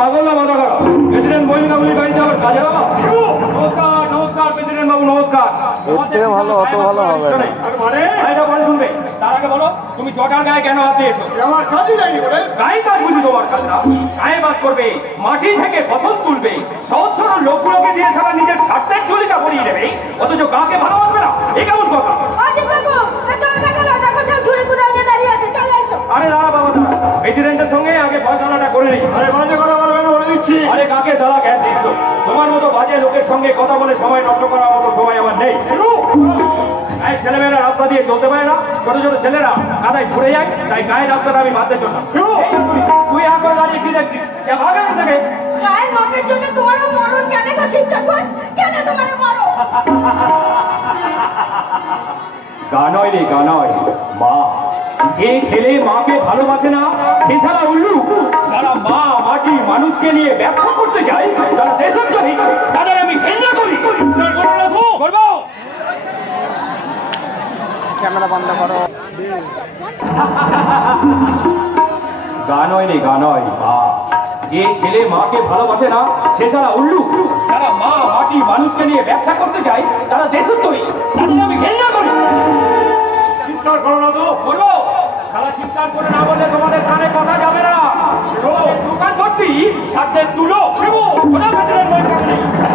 পাগল না মাথা খারাপ? প্রেসিডেন্ট মহিলাগুলি বাড়িতে আবার কাজে বাবা। নমস্কার নমস্কার প্রেসিডেন্ট বাবু, নমস্কার। ভালো অত ভালো হবে না। এটা বলে শুনবে, তার আগে বলো তুমি জটার গায়ে কেন হাত দিয়েছো? আমার কাজই যায়নি বলে গায়ে কাজ বুঝি তোমার কাজ না? গায়ে বাস করবে, মাটি থেকে ফসল তুলবে, সহজ সরল লোকগুলোকে দিয়ে সারা নিজের স্বার্থের চুলিটা ভরিয়ে দেবে, অথচ কাকে ভালোবাসবে না? এ কেমন কথা? আরে দাঁড়া বাবা দাঁড়া, প্রেসিডেন্টের সঙ্গে আগে ফয়সালাটা করে নেই। আরে বাজে কথা বলবে না বলে দিচ্ছি। আরে কাকে সালা জ্ঞান দিচ্ছ? তোমার মতো বাজে লোকের সঙ্গে কথা বলে সময় নষ্ট করার মতো সময় আমার নেই। এই ছেলেমেয়েরা রাস্তা দিয়ে চলতে পারে না, ছোট ছোট ছেলেরা কাদায় ঘুরে যায়, তাই গায়ের রাস্তাটা আমি বাদ দিতে না। তুই আগে দাঁড়িয়ে কি দেখছিস? ভাবে না থেকে গায়ের লোকের জন্য তোমারও মরণ কেন গো শিব ঠাকুর? কেন তোমার মরণ? গানয় রে গানয়, মা যে ছেলে মাকে ভালোবাসে না সে সারা উল্লু। যারা মা মাটি মানুষকে নিয়ে ব্যবসা করতে যায়, যারা দেশদ্রোহী, তাদের আমি ঘৃণা করি। করবো ক্যামেরা বন্ধ করো। গানয় রে গানয়, মা যে ছেলে মাকে ভালোবাসে না সে সারা উল্লু। যারা মা মাটি মানুষকে নিয়ে ব্যবসা করতে যায়, তারা দেশদ্রোহী, তাদের আমি ঘৃণা করি। চিৎকার করো না তো। বলবো সারা চিৎকার করে না বলে তোমাদের কানে কথা যাবে না। দোকান ভর্তি সাথে তুলো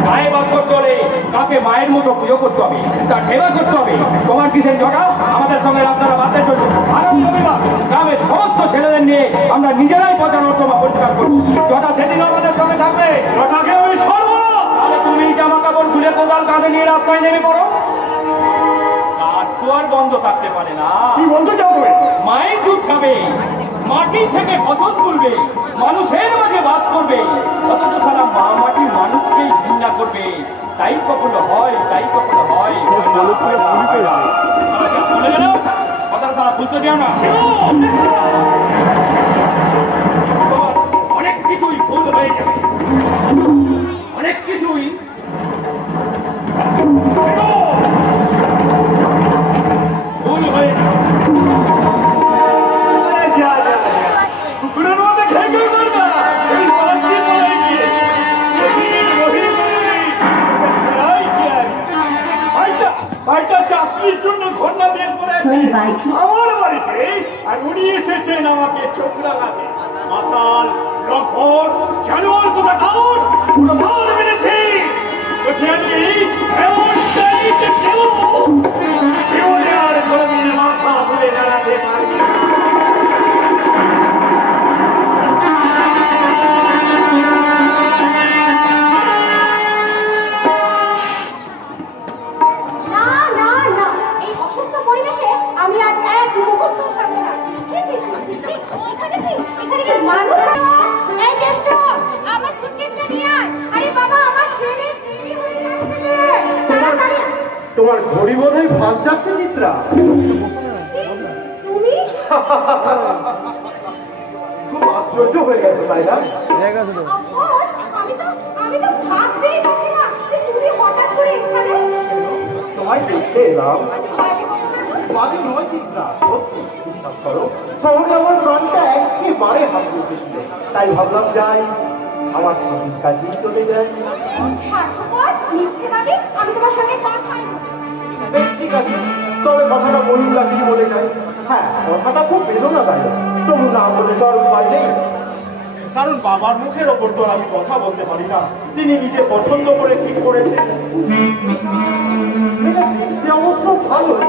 গায়ে বাস করতে হলে কাকে মায়ের মতো পুজো করতে হবে, তার সেবা করতে হবে। তোমার কিসের জটা? আমাদের সঙ্গে রাস্তাটা বাদে চলবে। আগামী রবিবার গ্রামের সমস্ত ছেলেদের নিয়ে আমরা নিজেরাই পর্যালোচনা পরিষ্কার করবো। জটা সেদিন আমাদের সঙ্গে থাকবে। জটাকে আমি সরবো না। তাহলে তুমি জামা কাপড় খুলে কোদাল কাঁধে নিয়ে রাস্তায় নেমে পড়ো। কাজ তো আর বন্ধ থাকতে পারে না। কি বলতে যাবে? মায়ের দুধ খাবে, মাটি থেকে ফসল তুলবে, মানুষের মাঝে বাস করবে, অথচ সারা মা মাটি মানুষকেই ঘৃণা করবে। তাই কখনো হয়, তাই কখনো হয়। বলে গেল কথা তারা বলতে চাও না। অনেক কিছুই ভুল হয়ে যাবে, অনেক কিছুই ভুল হয়ে যাবে। কুকুরের মধ্যে খেয়ে খেয়ে করবে। এই বালতি পড়ে গিয়ে রশিদের রহিম ফেরাই কি আর ভাইটা চাকরির জন্য ধর্ণা দিয়ে পড়ে আছে আমার বাড়িতে। আর উনি এসেছেন আমাকে চোখ লাগাতে। মাতাল লম্পট জানোয়ার কোথা কাউট পুরো মাল মেরেছে। তোকে আমি এমনটাই দেবো জীবনে আর কোনোদিন মাথা তুলে দাঁড়াতে পারবি না। তোমার ঘড়ি বোধ হয় ফাঁস যাচ্ছে চিত্রা। খুব আশ্চর্য হয়ে গেছে তাই না? তোমায় দেখতে এলাম। বাড়ি নয় চিত্রা, সত্যি বিশ্বাস করো শহরে আমার প্রাণটা একেবারে হারিয়ে এসেছিল। তাই ভাবলাম যাই আমার ছুটির কাজেই চলে যায়। বেশ ঠিক আছে, তবে কথাটা বলুন লাগিয়ে বলে যায়। হ্যাঁ কথাটা খুব বেদনাদায়ক, তবু না বলে তো আর উপায় নেই। কারণ বাবার মুখের ওপর তো আমি কথা বলতে পারি না। তিনি নিজে পছন্দ করে ঠিক করেছেন। দেখতে অবশ্য ভালোই,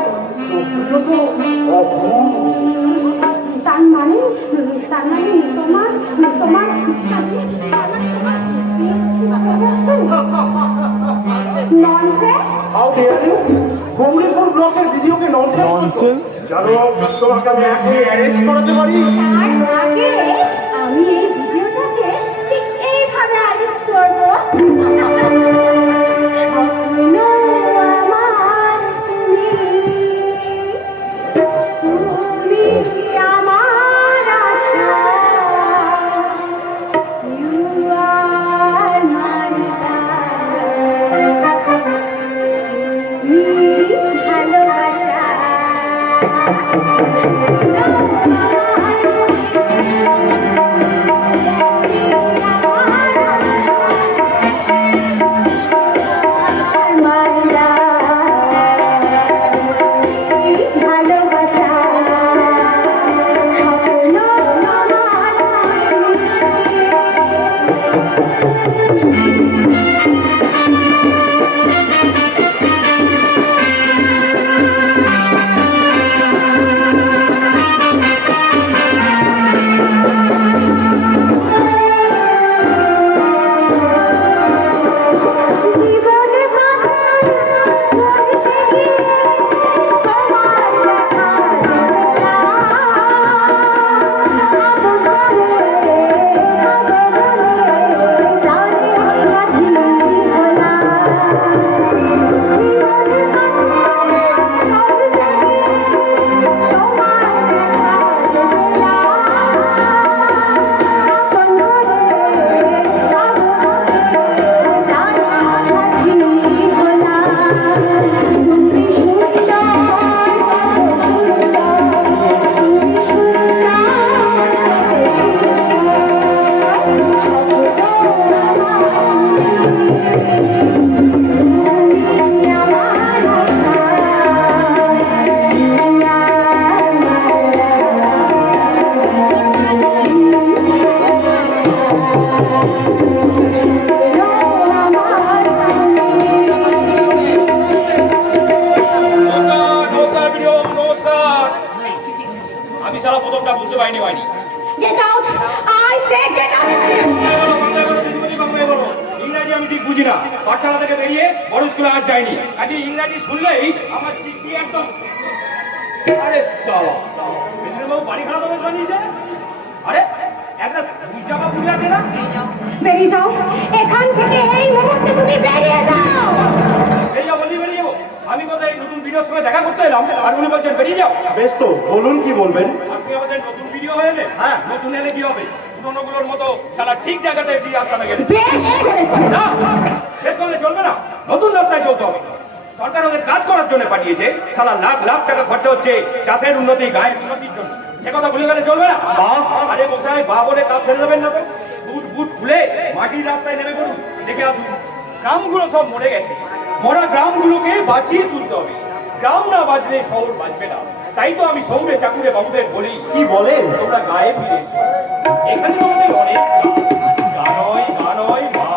তার মানে তোমার nonsense. How dare you? Gouripur ব্লকের ভিডিওকে ননসেন্স জানো? তোমাকে আমি এখনই অ্যারেঞ্জ করাতে পারি। তার আগে আমি এই ভিডিওটাকে ঠিক এইভাবে অ্যারেঞ্জ করবো। ভালোবাসা বুঝি না, পাঠশালা থেকে বেরিয়ে বড় স্কুলে আর যায়নি, আজ ইংরাজি শুনলেই আমার দিক দিয়ে একদম আরে সালা বাবু বাড়ি খারাপ হবে বানিয়েছে। আরে একটা দুই জামা পুড়ে আছে না, বেরিয়ে যাও এখান থেকে, এই মুহূর্তে তুমি বেরিয়ে যাও। বেরিয়ে যাও, বললি বেরিয়ে যাবো। আমি কোথায় নতুন ভিডিওর সঙ্গে দেখা করতে এলাম আর উনি বলছেন বেরিয়ে যাও। বেশ তো বলুন কি বলবেন। আপনি আমাদের নতুন ভিডিও হয়ে এলে, হ্যাঁ। নতুন এলে কি হবে, পুরোনোগুলোর মতো সালা ঠিক জায়গাতে এসে রাস্তা গেলে বেশ করেছে। না, শেষ করলে চলবে না, নতুন রাস্তায় চলতে হবে। সরকার ওদের কাজ করার জন্য পাঠিয়েছে, সালা লাখ লাখ টাকা খরচা হচ্ছে চাষের উন্নতি, গায়ের উন্নতির জন্য। সে কথা ভুলে গেলে চলবে না। আরে মশাই বা বলে কাজ ফেলে দেবেন না তো, বুট বুট খুলে মাটির রাস্তায় নেমে পড়ুন, দেখে আসুন গ্রামগুলো সব মরে গেছে। মরা গ্রামগুলোকে বাঁচিয়ে তুলতে হবে, গ্রাম না বাঁচলে শহর বাঁচবে না। তাই তো আমি শহরে চাকুরে বাবুদের বলি, কি বলেন? তোমরা গায়ে ফিরে এসো। এখানে তোমাদের অনেক গান হয় মা,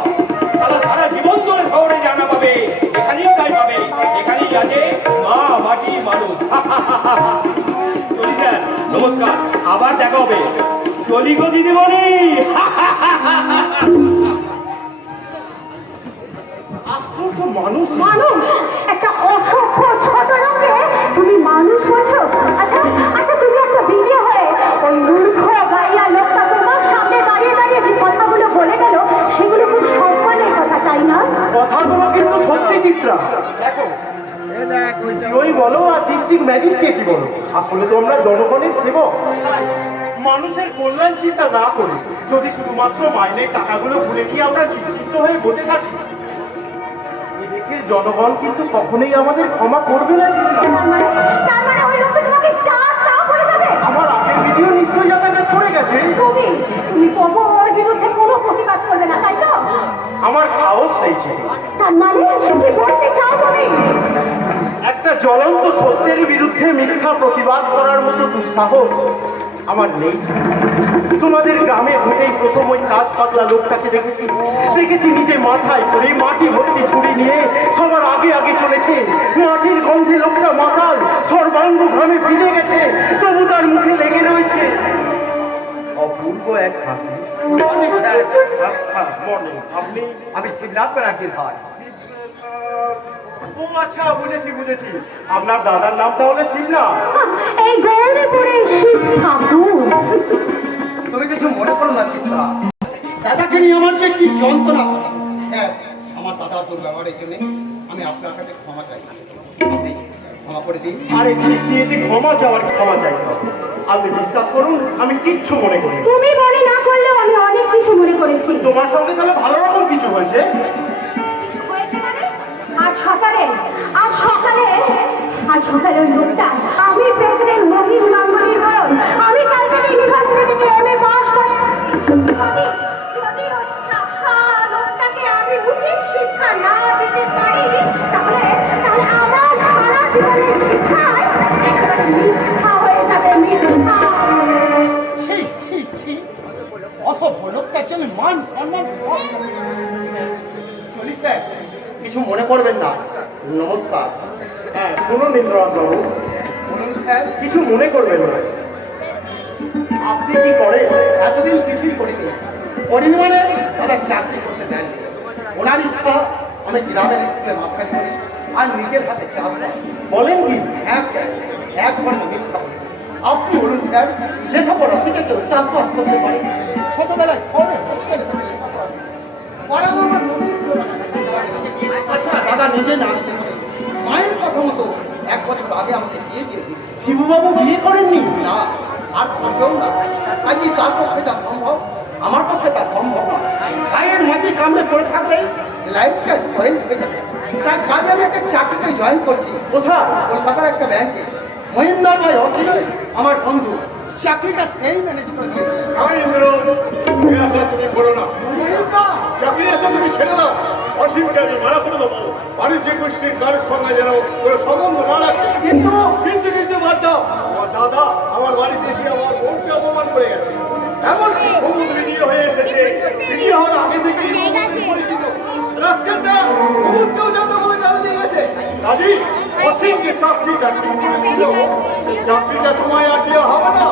সারা সারা জীবন ধরে শহরে জানা পাবে, এখানেই গায়ে পাবে, এখানেই আছে মা মাটি মানুষ। চলি স্যার, নমস্কার, আবার দেখা হবে। চলি গো দিদিমণি। আশ্চর্য মানুষ। মানুষ, একটা অসভ্য ছোট লোককে তুমি মানুষ বলছো? আচ্ছা আচ্ছা, তুমি একটা বিয়ে হয়ে ওই মূর্খ গাইয়া লোকটা তোমার সামনে দাঁড়িয়ে দাঁড়িয়ে যে কথাগুলো বলে গেল, সেগুলো খুব সম্মানের কথা, তাই না? কথাগুলো কিন্তু সত্যি চিত্রা। দেখো ওই বলো আর ডিস্ট্রিক্ট ম্যাজিস্ট্রেটই বলো, আসলে তো আমরা জনগণের সেবক। মানুষের কল্যাণ চিন্তা না করি যদি শুধুমাত্র মাইনের টাকাগুলো ভুলে নিয়ে আমরা নিশ্চিন্ত হয়ে বসে থাকি, এদেশের জনগণ কিন্তু কখনোই আমাদের ক্ষমা করবে না। তার মানে ওই লোকটা তোমাকে যা তা বলে যাবে? আমার আগের ভিডিও নিশ্চয়ই যাতায়াত করে গেছে। তুমি তবু ওর বিরুদ্ধে কোনো প্রতিবাদ করবে না, তাই তো? আমার সাহস হয়েছে। তার মানে কি বলতে চাও তুমি? একটা জ্বলন্ত সত্যের বিরুদ্ধে মিথ্যা প্রতিবাদ করার মতো দুঃসাহস আমার নেই। তোমাদের গ্রামে ঢুকেই প্রথম ওই কাজ পাতলা লোকটাকে দেখেছি, নিজে মাথায় করে মাটি ভর্তি ছুরি নিয়ে সবার আগে আগে চলেছে। মাটির গন্ধে লোকটা মাতাল, সর্বাঙ্গ ঘামে ভিজে গেছে, তবু তার মুখে লেগে রয়েছে অপূর্ব এক হাসি। আপনি? আমি শিবনাথ ব্যানার্জির ভাই। ও আচ্ছা, বুঝেছি বুঝেছি, আপনার দাদার নাম তাহলে শিবনাথ। এই গৌরীপুরে শিব ঠাকুর। তুমি কিছু মনে করো না চিত্রা, দাদাকে নিয়ে আমার যে কি যন্ত্রণা। হ্যাঁ আমার দাদার দুর্ব্যবহারের জন্য আমি আপনার কাছে ক্ষমা চাই, আপনি ক্ষমা করে দিন। আরে এতে ক্ষমা চাওয়ার ক্ষমা চাইতে হবে। আপনি বিশ্বাস করুন আমি কিচ্ছু মনে করি না। তুমি মনে না করলেও আমি অনেক কিছু মনে করেছি। তোমার সঙ্গে তাহলে ভালো রকম কিছু হয়েছে। হয়েছে মানে? আজ সকালে ওই লোকটা, আমি প্রেসিডেন্ট মহিম গাঙ্গুলির বয়স, আমি ক্যালকাটা ইউনিভার্সিটি থেকে এমএ পাস করেছি। যদি ওই চাষা লোকটাকে আমি উচিত শিক্ষা না দিতে পারি, তাহলে আমার সারা জীবনের শিক্ষায় একেবারে মিথ্যা হয়ে যাবে, মিথ্যা। ছি ছি ছি, অসভ্য লোকটার জন্য মান সম্মান সব চলি স্যার, কিছু মনে করবেন না। নমস্কার। হ্যাঁ শুনুন ইন্দ্রনাথ বাবু, বলুন স্যার। কিছু মনে করবেন না। আপনি কি করেন? এতদিন কিছুই করিনি। করিনি মানে দাদা চাকরি করতে দেন, ওনার ইচ্ছা আমি গ্রামের স্কুলে মাস্টারি করি আর নিজের হাতে চাপ পাই। বলেন কি? এক ঘন্টা মিথ্যা বলি। আপনি বলুন স্যার, লেখাপড়া শিখে কেউ চাষবাস করতে পারে? ছোটবেলায় শহরে হোস্টেলে থেকে লেখাপড়া শিখে। পরে আমার নদীর আচ্ছা দাদা নিজে না মায়ের কথা মতো 1 বছর আগে আমাকে বিয়ে দিয়ে দিয়েছে। শিবুবাবু বিয়ে করেননি? না, আর করবেও না। আজকে তার পক্ষে তা সম্ভব, আমার পক্ষে তা সম্ভব না। গায়ের মাঝে কামড়ে পড়ে থাকলেই লাইফটা জয়েন হয়ে যাবে। তাই কাজে আমি একটা চাকরিতে জয়েন করছি। কোথায়? কলকাতার একটা ব্যাংকে। মহিন্দার ভাই অসীম আমার বন্ধু, চাকরিটা সেই ম্যানেজ করে দিয়েছে। তুমি করো না, মহিন্দা, চাকরি আছে তুমি ছেড়ে দাও। অসীমকে আমি মারা করে দেবো। বাণিজ্যিক গোষ্ঠীর কারোর সঙ্গে যেন কোনো সম্বন্ধ না রাখে। কিন্তু কিন্তু বাদ দাও। আমার দাদা আমার বাড়িতে এসে আমার বোনকে অপমান করে গেছে। এমনকি কুমুদ বিয়ে হয়ে এসেছে, বিয়ে হওয়ার আগে থেকেই কুমুদ পরিচিত। রাস্কেলটা কুমুদকেও যত বলে গালি দিয়ে গেছে। কাজী অসীমকে চাকরিটা ঠিক করে দিয়ে দেবো। সেই চাকরিটা তোমায় আর দেওয়া হবে না।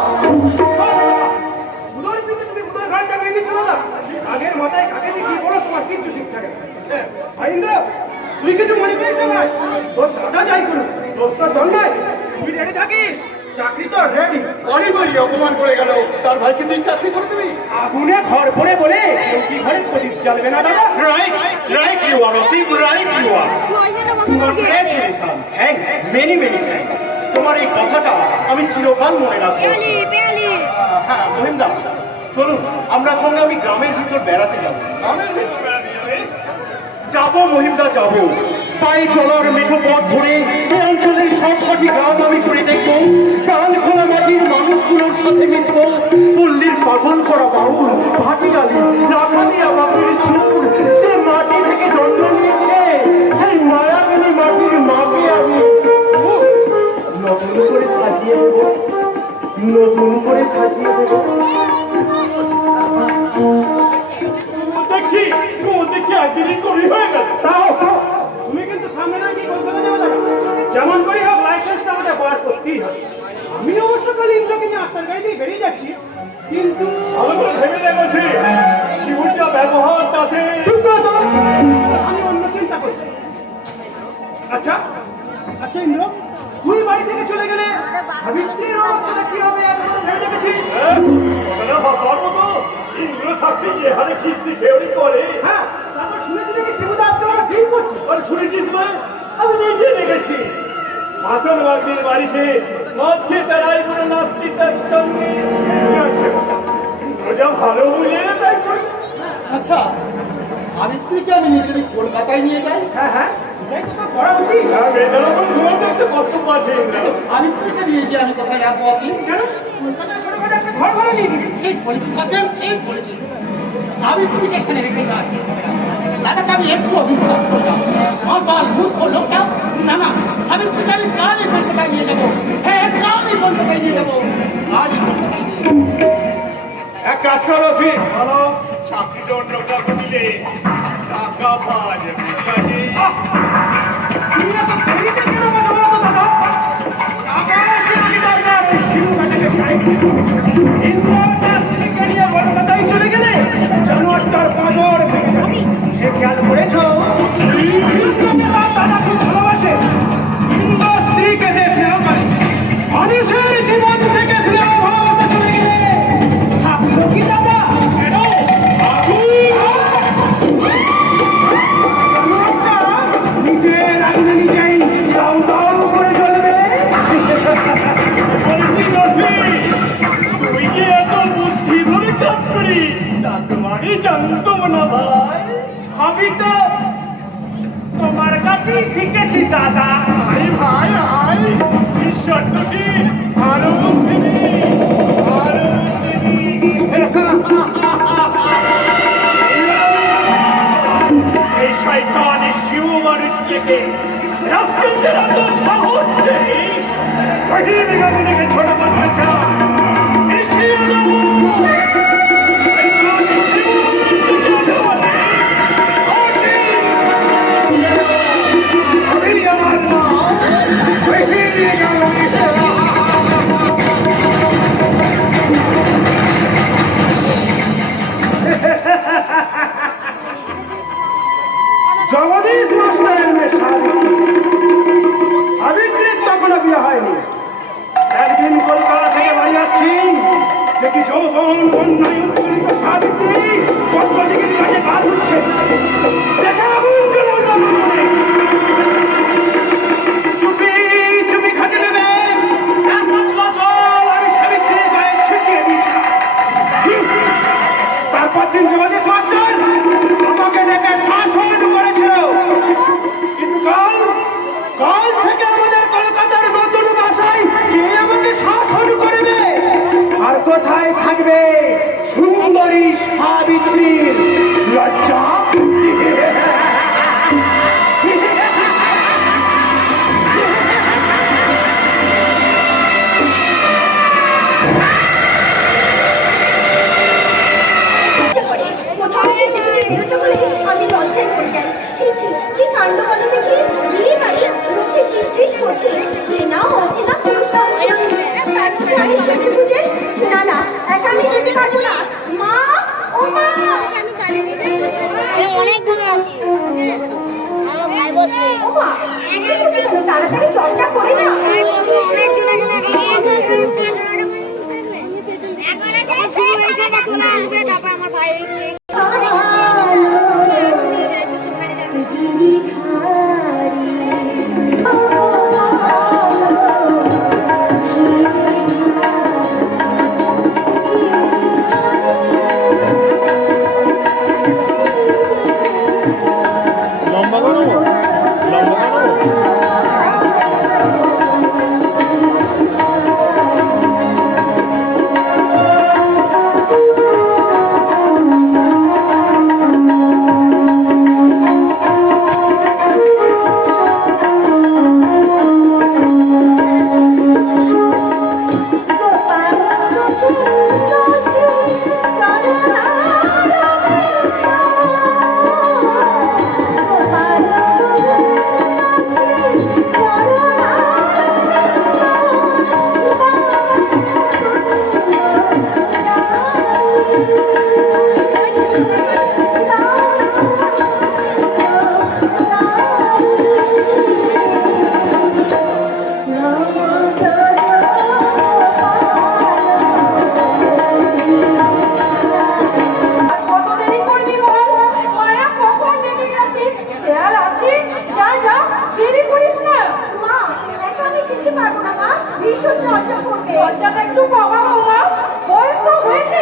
উদয় থেকে তুমি উদয় ঘাটটা বেরিয়ে চলো। না আগের মাথায় কাকে দিয়ে কি বলো তোমার কিচ্ছু ঠিক থাকে না। ভাই ইন্দ্র তুই কিছু মনে করিস না ভাই, তোর দাদা যাই করুন দোস্তার দণ্ডায় তুই রেডি থাকিস, চাকরি তো রেডি। অনেক বলি অপমান করে গেল, তার ভাইকে তুই চাকরি করে দিবি? আগুনে ঘর পড়ে বলে কেউ কি ঘরে প্রদীপ জ্বালবে না দাদা? রাইট রাইট ইউ আর অতীব right you are congratulation thanks many many thanks. তোমার এই কথাটা আমি চিরকাল মনে রাখবো। হ্যাঁ মহিন্দা চলুন আমরা সঙ্গে আমি গ্রামের ভিতর বেড়াতে যাবো। গ্রামের ভিতর বেড়াতে যাবে? যাবো মহিন্দা যাবো, পায়ে চলার মেঠো পথ ধরে এই অঞ্চলের সবকটি গ্রাম আমি ঘুরে দেখবো। প্রাণ খোলা মাটির মানুষগুলোর সাথে মিশবো। পল্লীর পাগল করা বাউল ভাটিগালি রাখা দিয়া বাপের সুর, যে মাটি থেকে জন্ম নিয়েছে সেই মায়াবিনী মাটির মাকে আমি নতুন করে সাজিয়ে দেবো, নতুন করে সাজিয়ে দেবো। দেখছি একদিনই করি হয়ে গেল। তাও তুমি কিন্তু সামনে না কি কলকাতা যাবে না, যেমন করি হোক লাইসেন্সটা আমাদের বার করতেই হবে। আমি অবশ্য কাল ইন্দ্রকে নিয়ে আসার গাড়ি দিয়ে বেরিয়ে যাচ্ছি, কিন্তু ভালো করে ভেবে দেখো সে শিবুর যা ব্যবহার তাতে। চুপ করো তো, আমি অন্য চিন্তা করছি। আচ্ছা আচ্ছা ইন্দ্র, তুই বাড়ি থেকে চলে গেলে সাবিত্রীর অবস্থাটা কি হবে একবার ভেবে দেখেছিস? পারবো তো, ইন্দ্র থাকতে গিয়ে হারে খিস্তি খেয়ে করে। হ্যাঁ, তারপর শুনেছি নাকি শিবুদা আজকে ওরা ডিল করছে। আর শুনেছিস ভাই, আমি নিজে দেখেছি মাতন বাগদির বাড়িতে মদ খেয়ে তারাই পুরো নাত্রী তার সঙ্গে যাচ্ছে। রোজা ভালো বুঝে তাই করি। আচ্ছা সাবিত্রীকে আমি নিজের কলকাতায় নিয়ে যাই। হ্যাঁ হ্যাঁ, এটাই তো তোর করা উচিত। আর মেয়েদের ওপর তোমার দেখতে কর্তব্য আছে ইন্দ্র। সাবিত্রীকে নিয়ে গিয়ে আমি কোথায় রাখবো আপনি? কেন কলকাতায় ছোটখাটো একটা ঘর ভাড়া নিয়ে নিবি। ঠিক বলেছিস সত্যি, ঠিক বলেছিস। সাবিত্রীকে এখানে রেখে যাওয়া ঠিক হবে না। দাদাকে আমি একটু বিশ্বাস করলাম, মাতাল মূর্খ লোকটা। না না, সাবিত্রীকে আমি কালই কলকাতায় নিয়ে যাবো। হ্যাঁ কালই কলকাতায় নিয়ে যাবো, কালই কলকাতায় নিয়ে যাবো। এক কাজ করো সে ভালো চাকরিটা অন্য কাউকে দিলে টাকা পাওয়া যাবে। তুমি এত দেরিতে কেন কথা বলো তো দাদা? টাকা আছে আমি দরকার, ওই শিবু কাটাকে চাই। ইন্দ্র তার স্ত্রীকে নিয়ে কলকাতায় চলে গেলে জানোয়ারটার পাঁজর ভেঙে যাবে। সে খেয়াল করেছো? ইন্দ্রকে তার দাদা খুব ভালোবাসে। ইন্দ্র স্ত্রীকে যে স্নেহ করে, মানুষের জীবন থেকে স্নেহ ভালোবাসা চলে গেলে থাকলো কি দাদা? কেন আগুন নিজের আগুনে নিজেই দাউ দাউ করে জ্বলবে। বলছি রসি, তুই যে এত বুদ্ধি ধরে কাজ করি তা তোমারই জানতাম না ভাই। আমি তো তোমার কাছেই শিখেছি দাদা। আই ভাই আই, ঈশ্বর দুটি আরো মুক্তিনি আরো মুক্তিনি। এই শয়তানি শিব মানুষকে রাজকেন্দ্রের এত সাহস নেই, শহীদ গাগুলিকে ছোট করতে চাও। এসিয়ে দেবো এই কাজ শিব মানুষকে দেবলে আমি আমার নাম শহীদ গাগুলি। জগদীশ মাস্টারের মেয়ে সাবিত্রী। সাবিত্রীর তখনও বিয়ে হয়নি। একদিন কলকাতা থেকে বাড়ি আসছি, দেখি যৌবন বন্যায় উচ্ছলিত সাবিত্রী পদ্মদিঘির কাছে পা ধুচ্ছে। দেখে আগুন জ্বলে উঠল আমার মনে। চুপি চুপি ঘাটে নেবে এক পাঁচলা জল আমি সাবিত্রীর গায়ে ছিটিয়ে দিয়েছিলাম। তারপর দিন জগদীশ মাস্টার আমাকে ডেকে শাসন করেছিল, কিন্তু কাল থেকে আমাদের কলকাতার নতুন ভাষায় কে আমাকে শাসন করবে? আর কোথায় থাকবে সুন্দরী সাবিত্রীর লজ্জা? কোথাও সেজে গুজে বেরোতে হলে আমি লজ্জায় পড়ে যাই। ছি ছি, কি কাণ্ড বলো দেখি। বিয়ে বাড়ি মুখে কিস কিস করছে, চেনা অচেনা পুরুষ মানুষ, তার মধ্যে আমি সেজে গুজে। না না, একা আমি যেতে পারবো না। মা, ও মা, অনেক দূরে আছি ও মা, তাড়াতাড়ি চলটা করে না। আমার ভাই লম্বা করো লম্বা করো কত দেরি করবি বল? মায়া কখন ডেকে গেছে? খেয়াল আছে? যা যা, দেরি করিস না। মা, একা আমি যেতে পারবো না মা, ভীষণ লজ্জা করবে। লজ্জাটা একটু কমাবো মা, বয়স তো হয়েছে।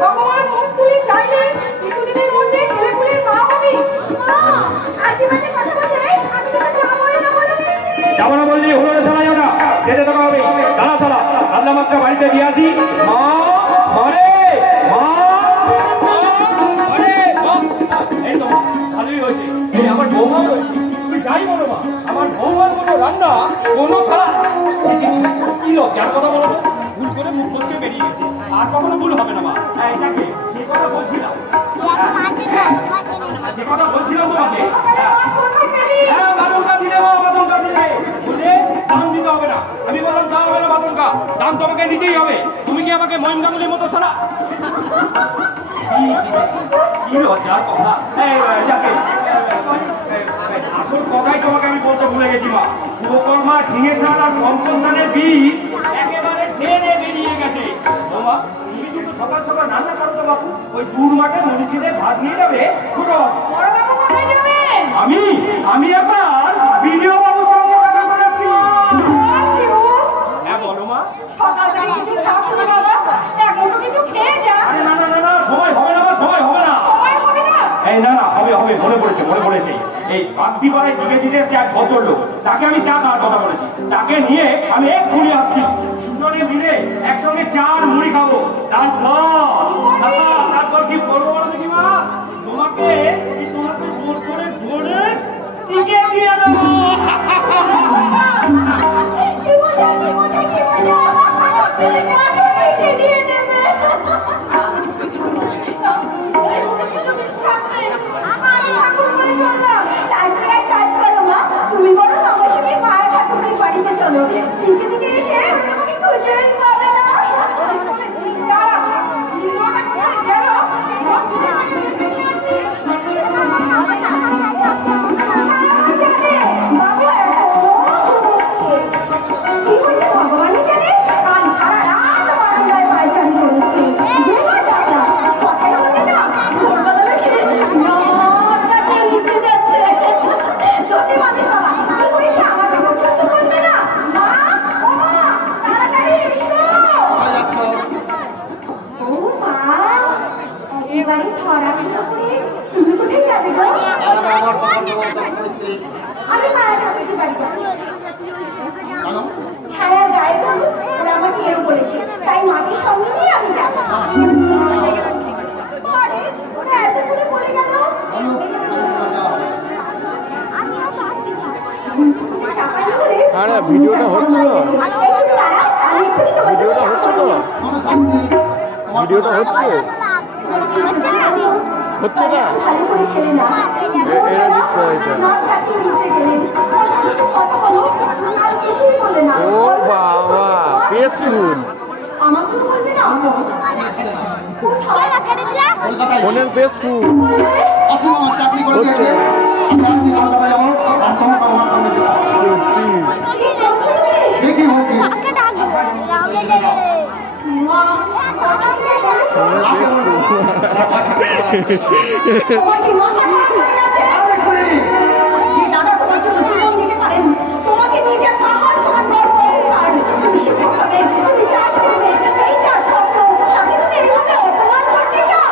ভগবান মুখ তুলে চাইলে কিছুদিনের মধ্যে ছেলেপুলের মা হবি। মা, আজে বাজে কথা বলে আমি তোকে যাবো না বলে দিয়েছি। যাবো না বললি হলো না, চালা যাও না, যেতে তো হবে। চালা চালা, আল্লাহ মাত্র বাড়িতে দিয়ে আসি। মা, মারে, মা, আরে মা, এই তো ভালোই হয়েছে। এই আমার বৌমা রয়েছে, তুমি যাই বলো মা, আমার বৌমার মতো রান্না কোনো ছাড়া। ছি, ছি, ছি, কি লজ্জার কথা বলো তো, ভুল করে মুখ ফসকে বেরিয়ে গেছে, আর কখনো ভুল হবে না মা। এই দেখে সে কথা বলছিলাম, সে কথা বলছিলাম তোমাকে। মাছ কোথায় পেলি? হ্যাঁ, বাদনকা দিলে মা, বাদনকা দিলে বললে দাম দিতে হবে না। আমি বললাম দাম হবে না বাদনকা, দাম তোমাকে নিতেই হবে। তুমি কি আমাকে মহিম গাঙ্গুলির মতো সারা? কি লজ্জার কথা। যাকে আসল কথাই তোমাকে আমি বলতে ভুলে গেছি মা। শুভকর্মা ঝিঙে শাক আর কম্পোস্টানের বীজ একেবারে ছেড়ে বেরিয়ে গেছে। ও মা, তুমি কিন্তু সকাল সকাল রান্না করো তো বাবু। ওই দূর মাঠে মনীষীদের ভাত নিয়ে যাবে ছোট। বড় বাবু কোথায় যাবেন? আমি একবার বিডিও বাবুর সঙ্গে কথা বলেছি। বল শিবু, হ্যাঁ বলো মা। সকাল থেকে কিছু খাস না বাবা, এক মুঠো কিছু খেয়ে যা। আরে না না না না, সময় হবে না মা, সময় হবে না। সময় হবে না? এই না না, হবে হবে, মনে পড়েছে। এই বাগদিপাড়ায় দিকে দিতে এসে এক ভদ্রলোক, তাকে আমি চা খাওয়ার কথা বলেছি। তাকে নিয়ে আমি এক্ষুনি আসছি। দুজনে মিলে একসঙ্গে চার মুড়ি খাবো, তারপর কি করবো বলো দেখি মা? তোমাকে জোর করে ধরে টিকে দিয়ে দেবো। কি মজা, কি মজা, কি মজা। আমাকে পিঠে দিয়ে দেবে। কিছু বিশ্বাস নেই। আমি ঠাকুর করে চললাম। তার থেকে এক কাজ করো মা, তুমি বড় নবশমী মায়া ঠাকুরের বাড়িতে চলো। দিকে দিকে এসে ওরা আমাকে খুঁজে পাবে না। দাঁড়া, জীবনটা কোথায় গেল? সব কিছু বেরিয়ে আসি। বাবু কি হয়েছে ভগবানই জানে। কাল সারা রাত বারান্দায় পায়চারি করেছি। ঘুমার ডাক্তার, কথাই বলে না। ভোরবেলা দেখে নামটাকে নিতে যাচ্ছে। ধনী মানুষ বাবা, কি হয়েছে আমাকে পর্যন্ত বলবে না? মা, ও মা, তাড়াতাড়ি এসো। ও মা, এবারে ধরা খেলো করে তুমি কোথায় যাবে গো? আমি মায়া ঠাকুরের বাড়ি যাবো। ছায়ার গায়ে বলু, ওরা আমাকে এও বলেছে, তাই মাকে সঙ্গে নিয়ে আমি যাবো। আরে, ওরা এত করে বলে গেল। চাপানি হলে আরে ভিডিওটা হচ্ছে তো, একটু দাঁড়া, আমি এক্ষুনি তোমার জন্য ভিডিওটা হচ্ছে তো, ভিডিওটা হচ্ছে হচ্ছে না। ভালো করে খেলে না। এরা লিখতে হয়েছে। নটটাকে নিতে গেলে কথা বলো, আর কিছুই বলে না। ও বাবা, পেসফুল। আমাকে বলবি না কোথায় কলকাতায় ফোনের বেশ ফুল অসীম আমার চাকরি করে হচ্ছে। দিয়েছে আমি আপনি কলকাতায় যাবো আর তোমাকে আমার সঙ্গে যেতে হবে। সত্যি কি বলছিস তুই? ঠিকই বলছি মা, আমাকে বলেছো? ফোনের বেশ ফুল তোমার কি মাথা খারাপ হয়ে গেছে? যে দাদা তোমার জন্য জীবন দিতে পারেন, তোমাকে নিজের পাহাড় সমান গর্ব অহংকার, তুমি শিক্ষক হবে, তুমি চাষ করবে, এই চাষ স্বপ্ন, তাকে তুমি এভাবে অপমান করতে চাও?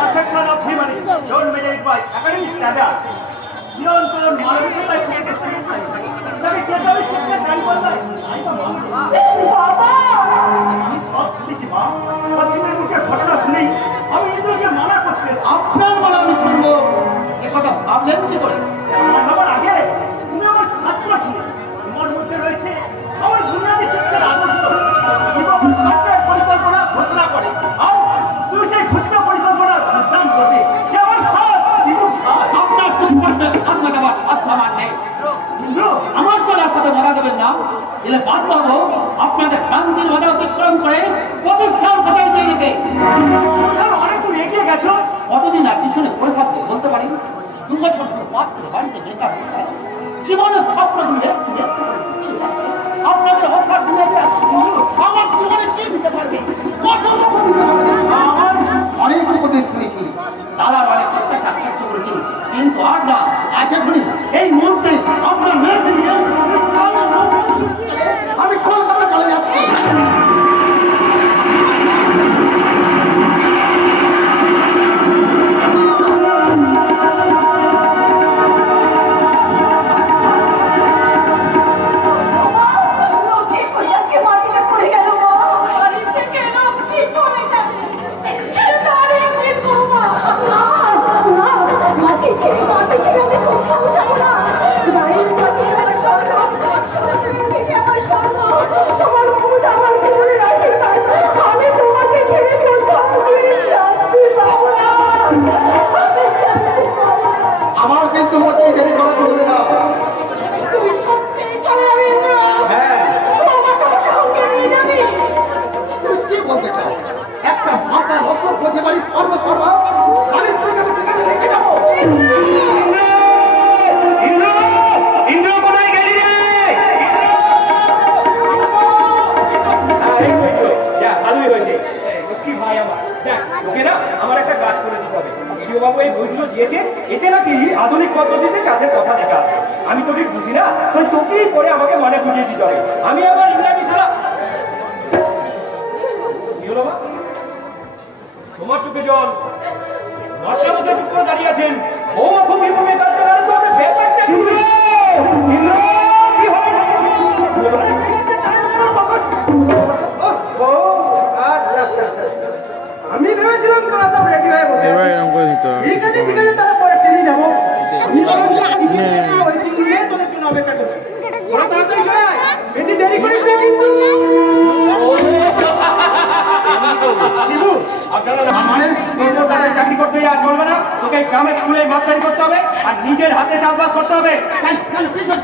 Perfection of humanity. Don't measure it by academic standard. চিরন্তন মানবিকতায় তবে কেতাবে শিক্ষা দান করবে বাবা! সব কিছু মা অসীমের মুখে ঘটনা শুনি আমি নিজেকে মানা করতে আপনার বলা আমি শুনবো এ কথা ভাবলেন কি করে? আমার হবার আগে তুমি আমার ছাত্র ছিল তোমার মধ্যে রয়েছে আমার বুনিয়াদী শিক্ষার আদর্শ জীবন সরকার পরিকল্পনা ঘোষণা করে আর তুমি সেই ঘোষণা পরিকল্পনার উদ্যান করবে সে আমার সাথ জীবন সাথ আপনার আপনাকে আবার আত্মমান নেই ইন্দ্র আমার চলার পথে বাধা দেবেন না এলে বাধ্য হবো আপনাদের ক্রান্তির বাধা অতিক্রম করে প্রতিষ্ঠান কোথায় নিয়ে যেতে। অনেক দূর এগিয়ে গেছো কতদিন আর পিছনে পড়ে থাকবে বলতে পারি? 2 বছর ধরে পাস করে বাড়িতে বেকার বসে আছে। জীবনের স্বপ্নগুলো একটু একটু করে শুকিয়ে যাচ্ছে। আপনাদের অসার ডুবে যাচ্ছে। আমার জীবনে কি দিতে পারবে? কত লোক দিতে পারবে? আমার অনেক উপদেশ শুনেছি, দাদার অনেক অত্যাচার সহ্য করেছি, কিন্তু আর না আছে শুনি এই মুহূর্তে আপনার মেয়েকে নিয়ে আমি কলকাতা চলে যাচ্ছি। লোকে পোশাকে মাটিতে পড়ে গেল মা, বাড়ি থেকে লোকটি চলে যাবে। দাঁড়িয়ে দেখবো মা। না, না, মাকে ছেড়ে মাকে ছেড়ে আমি কোথাও যাবো না। গায়ের মাটি আমার স্বর্গ, সমুদ্রের দিকে আমার স্বর্গ। তোমার মুখ আমার জীবনের আশীর্বাদ। আমি তোমাকে ছেড়ে কোথাও যাচ্ছি পাবো না। আমি যাচ্ছি পাবো না। আমার কিন্তু মোটেই দেরি করা চলবে না। তুই সত্যিই চলে যাবি ইন্দ্র? আমাকে সঙ্গে নিয়ে যাবি? তুমি কি বলতে চাও? একটা মাথা রসদ বোঝে বাড়ি সর্বসর্বা আমি তোকে সেখানে রেখে যাবো। ইন্দ্র কোথায় গেলি রে ভালোই হয়েছে কি ভাই আমার দেখ তোকে না আমার একটা কাজ করে দিতে হবে বিডিও বাবু এই বইগুলো দিয়েছে এতে নাকি আধুনিক পদ্ধতিতে চাষের কথা লেখা আছে আমি তো ঠিক বুঝি না তাই তোকেই পরে আমাকে মানে বুঝিয়ে দিতে হবে আমি আবার ইংরাজি ছাড়া কি হলো মা? তোমার চোখে জল মাস্টার মশাই চুপ করে দাঁড়িয়ে আছেন ও খুব বিপদে কাজ করে তো আমি ব্যাপারটা কি ইন্দ্র কি হবে ও আচ্ছা আচ্ছা আচ্ছা আমি ভেবেছিলাম তোরা সব রেডি হয়ে বসে এবার আছিস। এরকম করে নিতে হবে ঠিক আছে তাহলে পরে টেনে যাবো আমি বরং টিফিন ওই টিফিন নিয়ে তোদের জন্য অপেক্ষা করছি তোরা তাড়াতাড়ি চলে আয় বেশি দেরি করিস না কিন্তু শিবু আপনারা কলকাতায় চাকরি করতে যা চলবে না তোকে গ্রামের স্কুলে মাস্টারি করতে হবে আর নিজের হাতে চাষবাস করতে হবে কেন কেন কি সব?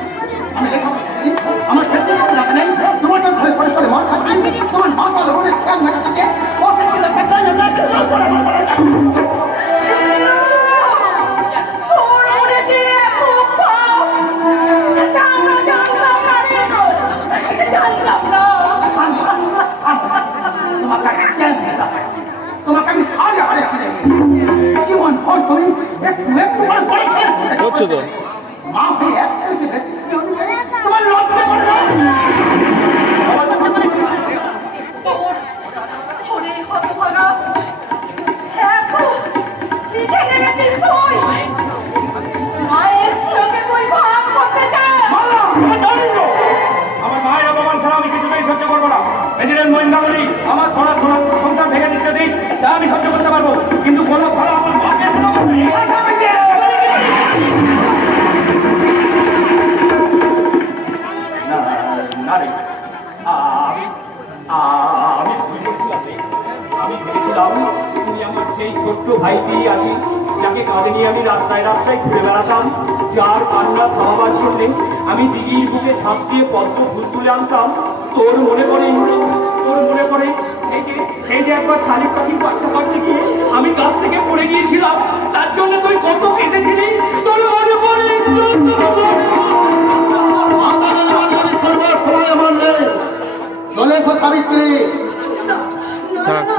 আমি লেখাপড়া করি, আমার ক্ষেত্রে কোনো লাভ নেই। তোমার জন্য ঘরে পড়ে পড়ে মার খাচ্ছি তোমার মাথা ধরনের খেয়াল মেটা থেকে অশিক্ষিত বেকার না চল করে আমার বাড়ি। তোর মনে যে এত পাপ, তা আমরা জানতাম না রে ইন্দ্র। জানতাম না। তোমাকে আমি জ্ঞান দিতে হবে। তোমাকে আমি হারে হারে ছেড়ে জীবন ভর তুমি একটু একটু করে বড় ছেলে হচ্ছে তো মা হয়ে এক ছেলেকে বেশি স্নেহ দিতে তোমার লজ্জা করে না? তোর এই হতভাগা, এখন নিচে নেমেছিস তুই। মায়ের স্নেহকে তুই ভাগ করতে চাস। আমার মায়ের অপমান ছাড়া আমি কিছুতেই সহ্য করবো না প্রেসিডেন্ট মহিন্দা বলি আমার সোনা সোনা সংসার ভেঙে দিচ্ছে দিই তা আমি সহ্য করতে পারবো কিন্তু কোনো ফলা আমার মাকে শুনো না না রে আমি ভুল করছিলাম রে আমি ভেবেছিলাম তুই আমার সেই ছোট্ট ভাইটি আছিস যাকে কাঁধে নিয়ে আমি রাস্তায় রাস্তায় ঘুরে বেড়াতাম যার কান্না থামাবার জন্যে আমি দিঘির বুকে ঝাঁপ দিয়ে পদ্ম ফুল তুলে আনতাম, তোর মনে পড়ে ইন্দ্র, তোর মনে পড়ে সেই যে একবার শালিক পাখির বাচ্চা করতে গিয়ে আমি গাছ থেকে পড়ে গিয়েছিলাম, তার জন্য তুই কত কেঁদেছিলি, তোর মনে পড়ে ইন্দ্র, তোর মনে পড়ে? চলে এসো সাবিত্রী।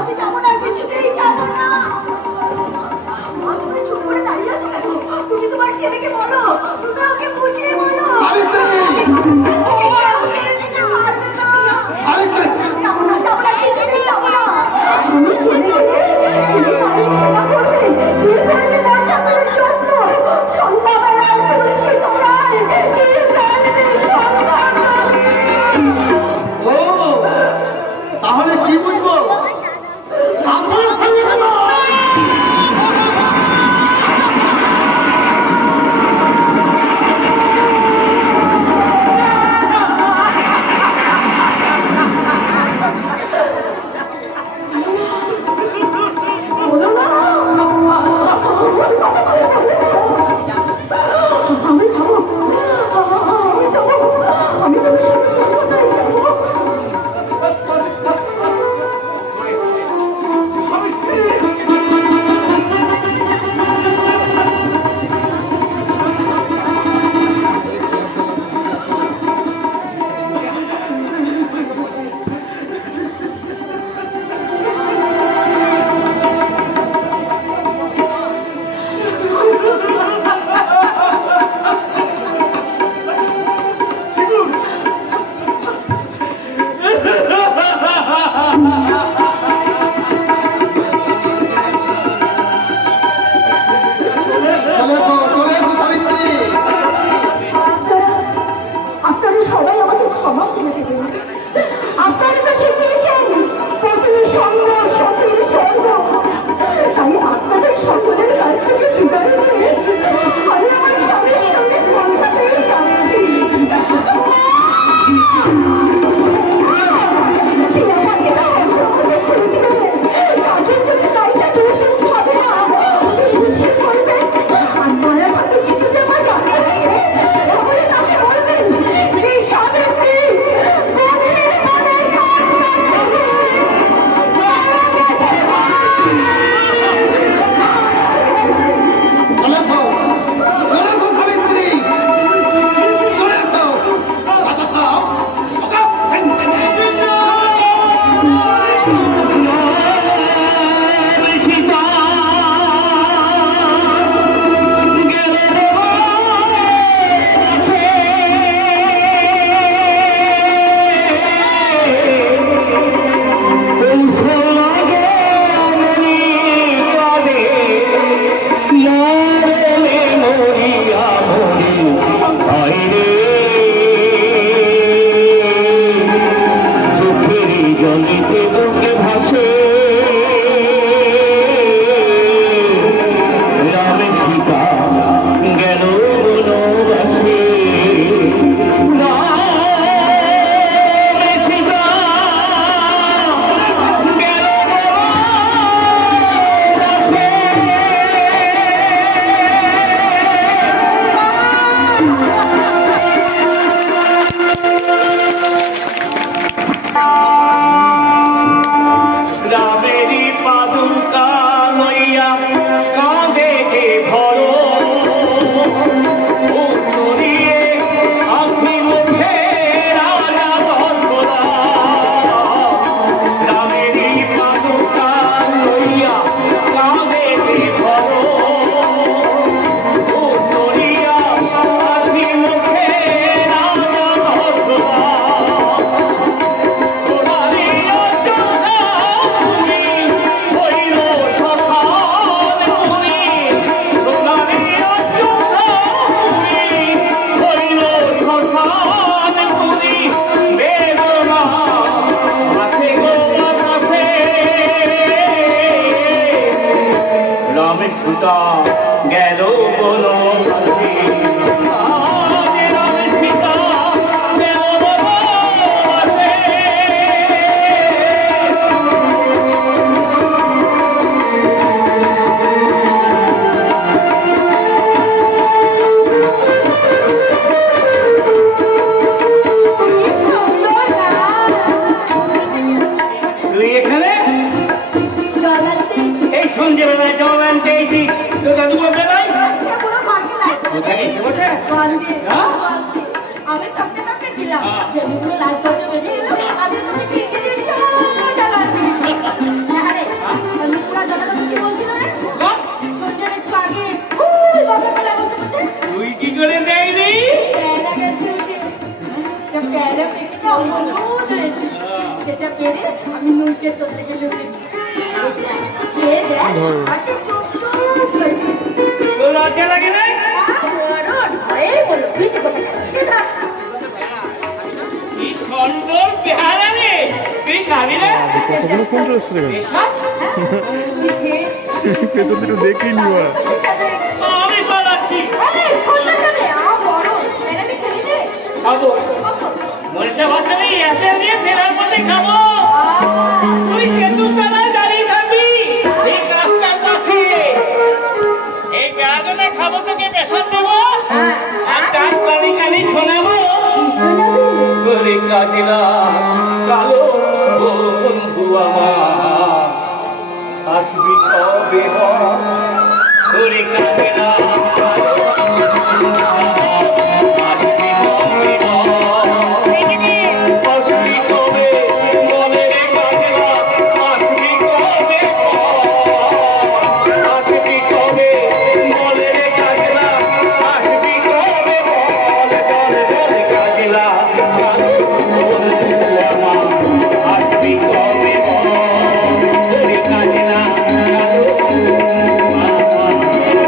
আমি যাবো না, কিছুতেই যাবো না। তুমি চুপ করে দাঁড়িয়ে আছো কেন? তুমি তোমার ছেলেকে বলো, তুমি ওকে বুঝিয়ে বলো। সাবিত্রী! সাবিত্রী! যাবো না, কিছুতেই যাবো না। তুমি ছেলেকে সেবা করবে, বিয়ে করবে বাচ্চাদের জন্য। সন্ধ্যাবেলায় তুলসী তলায় কে জানবে সন্তানকে? ও, তাহলে কি বুঝবো? আমার সঙ্গে তোমার বলো না। আমি যাবো, আমি যাবো, আমি তোর সাথে কোথায় যাবো? চলে এসো সাবিত্রী। আপনারা সবাই আমাকে ক্ষমা করে দেবেন। আপনারা তো শিখিয়েছেন পতির সঙ্গ সতীর সঙ্গ, তাই আপনাদের সকলের কাছ থেকে বিদায় নিয়ে আমি আমার স্বামীর সঙ্গে কলকাতায় যাচ্ছি। তিনি আমাকে না সকলে শুনতে দেবেন, কাজের জন্য তাই না দোষ হবে না, আমাকে বুঝতে করবেন। আর মায়া ভাবে কিছুতে আমার জানা আছে, তাহলে তাকে বলবেন যে সাবিত্রী প্রতিদিন মনে চলে এসো, চলে এসো সাবিত্রী। চলে এসো। রাজা সাহেব, ওকা সেন্টে। রামেরই পাদুকা লইয়া কাঁদে যে ভরো, উত্তরিয়ে আপনি মুখে রাজা দশরথ। রামেরই পাদুকা লইয়া কাঁদে যে ভরো, উত্তরিয়া আপনি মুখে রাজা দশরথ। সুতা গেল বনবাসে, রাম সীতা গেল বনবাসে। সন্ধ্যেবেলায় জল আনতে এইছিস তো দাদু বলতে নাই সে পুরো ঘন্টা লাগছে কোথায় গেছে বসে গন্ধে হ্যাঁ? আমি থাকতে থাকতে ছিলাম যেগুলো লাইট করতে বেশি গেল আমি তোকে ফিরতে দিয়ে সোজা লাগতে গেছি আরে আমি পুরো জলটা কি বলছিল রে সন্ধ্যের একটু আগে ওই বাবা খেলা বসে বসে তুই কি করে দেয়নি প্যারা গেছে প্যারা পেকে না অনুরোধ সেটা পেরে আমি নুনকে তোলে গেলে তোর লজ্জা লাগে না কি সুন্দর পেহারা রে তুই খাবি না কতগুলো ফোন চলেছে রে পেছন দিকে দেখেই নিবা আমি পালাচ্ছি খাবো মনসা ভাষা নেই এসে দিয়ে ফেরার পথে খাবো তুই কেতু তলায় দাঁড়িয়ে থাকবি এই রাস্তার পাশে এই পেয়ারটা খাবো তোকে পেশাব দেবো আর তার কালি কালি শোনাবো করে কাটিলা কালো বন্ধু আমার আসবি কবে করে কাটিলা কালো বন্ধু আমার আসবি কবে আসবি কবে মনে রে কাটিলা আসবি কবে আসবি কবে মনে রে কাটিলা আসবি কবে বলে বলে বলে কাটিলা কালো বন্ধু আমার আসবি কবে বলে কাটিলা কালো বন্ধু আমার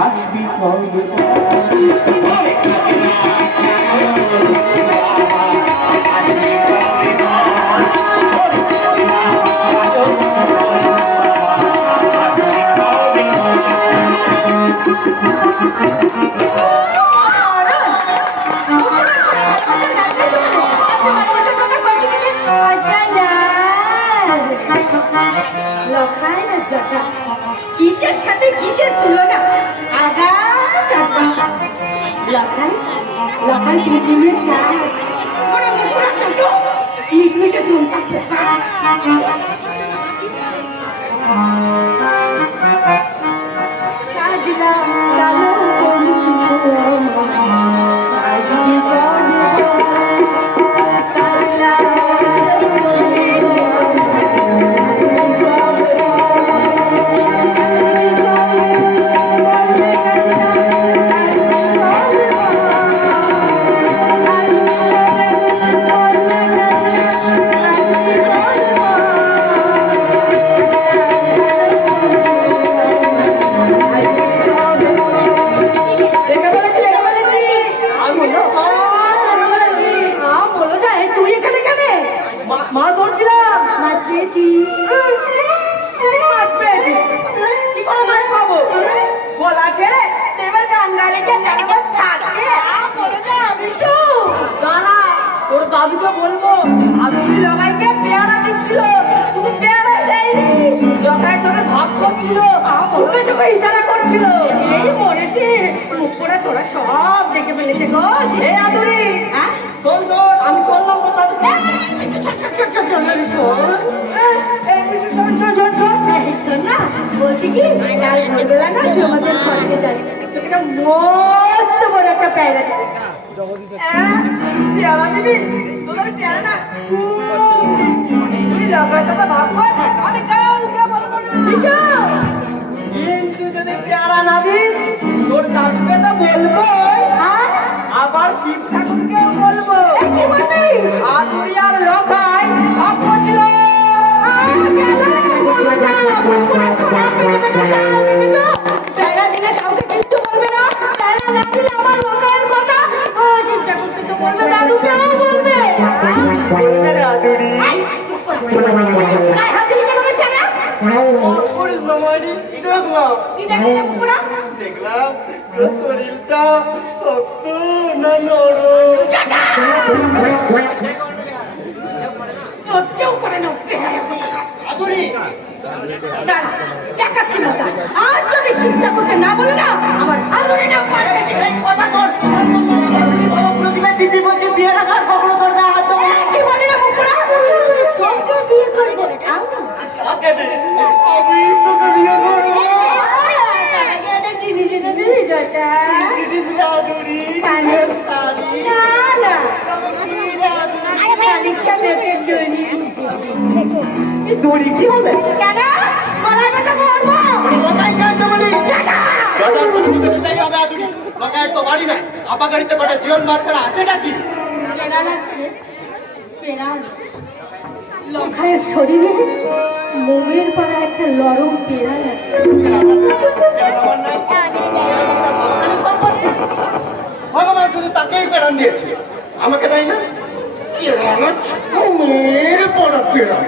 আসবি কবে কিসের সাথে কিসের তুলনা আগা লখান লখান পৃথিবীর চাই ওরা মুখরা ছোট মিটমিটে ধুম থাকতে সাজলা কালো মা ধরছিলাম মাছ পেয়েছি মাছ পেয়েছি কি করে মাছ পাবো গলা ছেড়ে এবার গান গালে কে জানাবার থাকবে বলে যা বিশু দাঁড়া তোর দাদুকে বলবো আদুরি লগাইকে পেয়ারা দিচ্ছিল শুধু পেয়ারা দেয়নি লগাই তোকে ভাব করছিল চুপে চুপে ইশারা করছিল এই মরেছে মুখ করে তোরা সব দেখে ফেলেছে গো হে আদুরি হ্যাঁ শোন শোন আমি চললাম তোর দাদুকে চল চল চল চল চল এই বিশু শোন শোন শোন শোন একটা মস্ত বড় একটা পেয়ারা দিচ্ছে পেয়ারা দিবি তোদের পেয়ারা না তুই লাগার কথা ভাব কর আমি কাউকে বলবো না কিন্তু যদি পেয়ারা না দিস তোর দাদুকে তো বলবো আবার শিব ঠাকুরকেও বলবো আদুরি আর লোকাই সব বলছিল প্যারা দিলে কাউকে কিচ্ছু বলবে না, প্যারা না দিলে আমার লোকের কথা চিন্তা করতে তো বলবে, দাদুকেও বলবে। গায়ে হাত দিলি কেন বলছে না? কি দেখলে মুকুরা? দেখলাম তোর শরীরটা শক্ত না নরম। লজ্জাও করে না আদুরি দাঁড়া, দেখাচ্ছি মজা। আর যদি শিক্ষা করতে না বলে না আমার আদুরি না পারবে কথা কর বাবা প্রতিভা দিদি বলছে বিয়ে রাখার কখনো তোর গায়ে হাত দেবো না। কি বলে না মুকুরা? তোকে বিয়ে করে দেবে আমি তোকে বিয়ে করবো। জিনিস এনে দিবি দাদা? দিদিস রে আদুরি শাড়ি না না কি রে আদুরি কালিকা মেপের জন্য এই দড়ি কি হবে? কেন গলায় বেঁধে মরবো? কোথায় যাচ্ছে বলি? বাজার বলে দিতে কোথায় হবে আদুরি? বাগায় তো বাড়ি নাই। আপা গাড়িতে কটা জীবন মার ছাড়া আছেটা কি? পেড়াল আছে রে, পেড়াল। লখায়ের শরীরে মোমের পাড়া একটা লরম পেড়াল আছে। ভগবান শুধু তাকেই প্রেরণ দিয়েছে, আমাকে তাই না? কি রানার মেয়ের পড়া প্রেরণ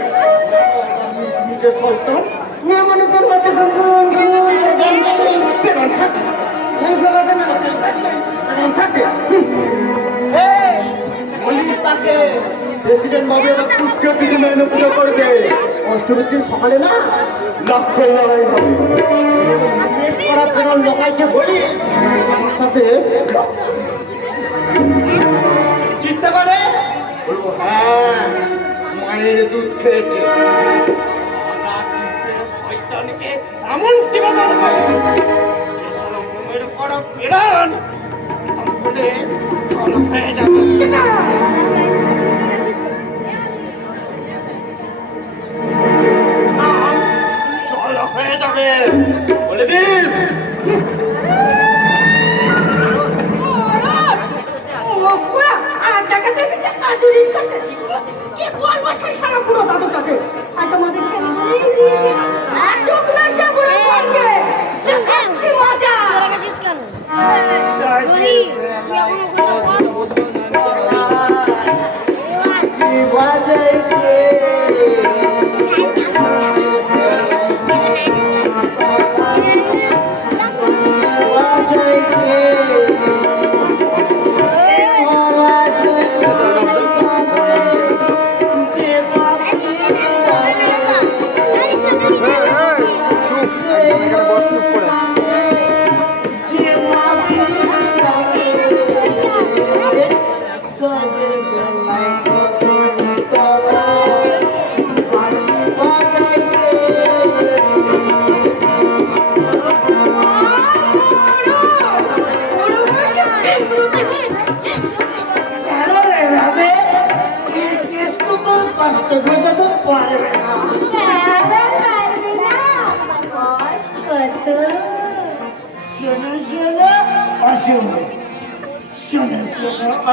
নিজের সন্তান মেয়ে মানুষের মধ্যে প্রেরণ থাকে প্রেসিডেন্ট বাবু এবার টুককে কিছু মেনে পুজো করবে। অষ্টমীর দিন সকালে না লক্ষ্য লড়াই হবে। প্রেরণ লোকাইকে বলি আমার সাথে জিততে পারে, বলবো হ্যাঁ মায়ের দুধ খেয়েছে। শয়তানকে এমন টিপে ধরবো যে সারা মোমের পড়া প্রেরণ বলে ভালো হয়ে যাবে। চলো হয়ে যাবে বলে দিস। মুকুরা আর দেখাতে এসেছে আদুরির কাছে। কি বলবো সেই সারা বুড়ো দাদুর কাছে? আজ আমাদেরকে বলেই দিয়েছে আসুক না সে বুড়ো ঘরকে, দেখাচ্ছি মজা।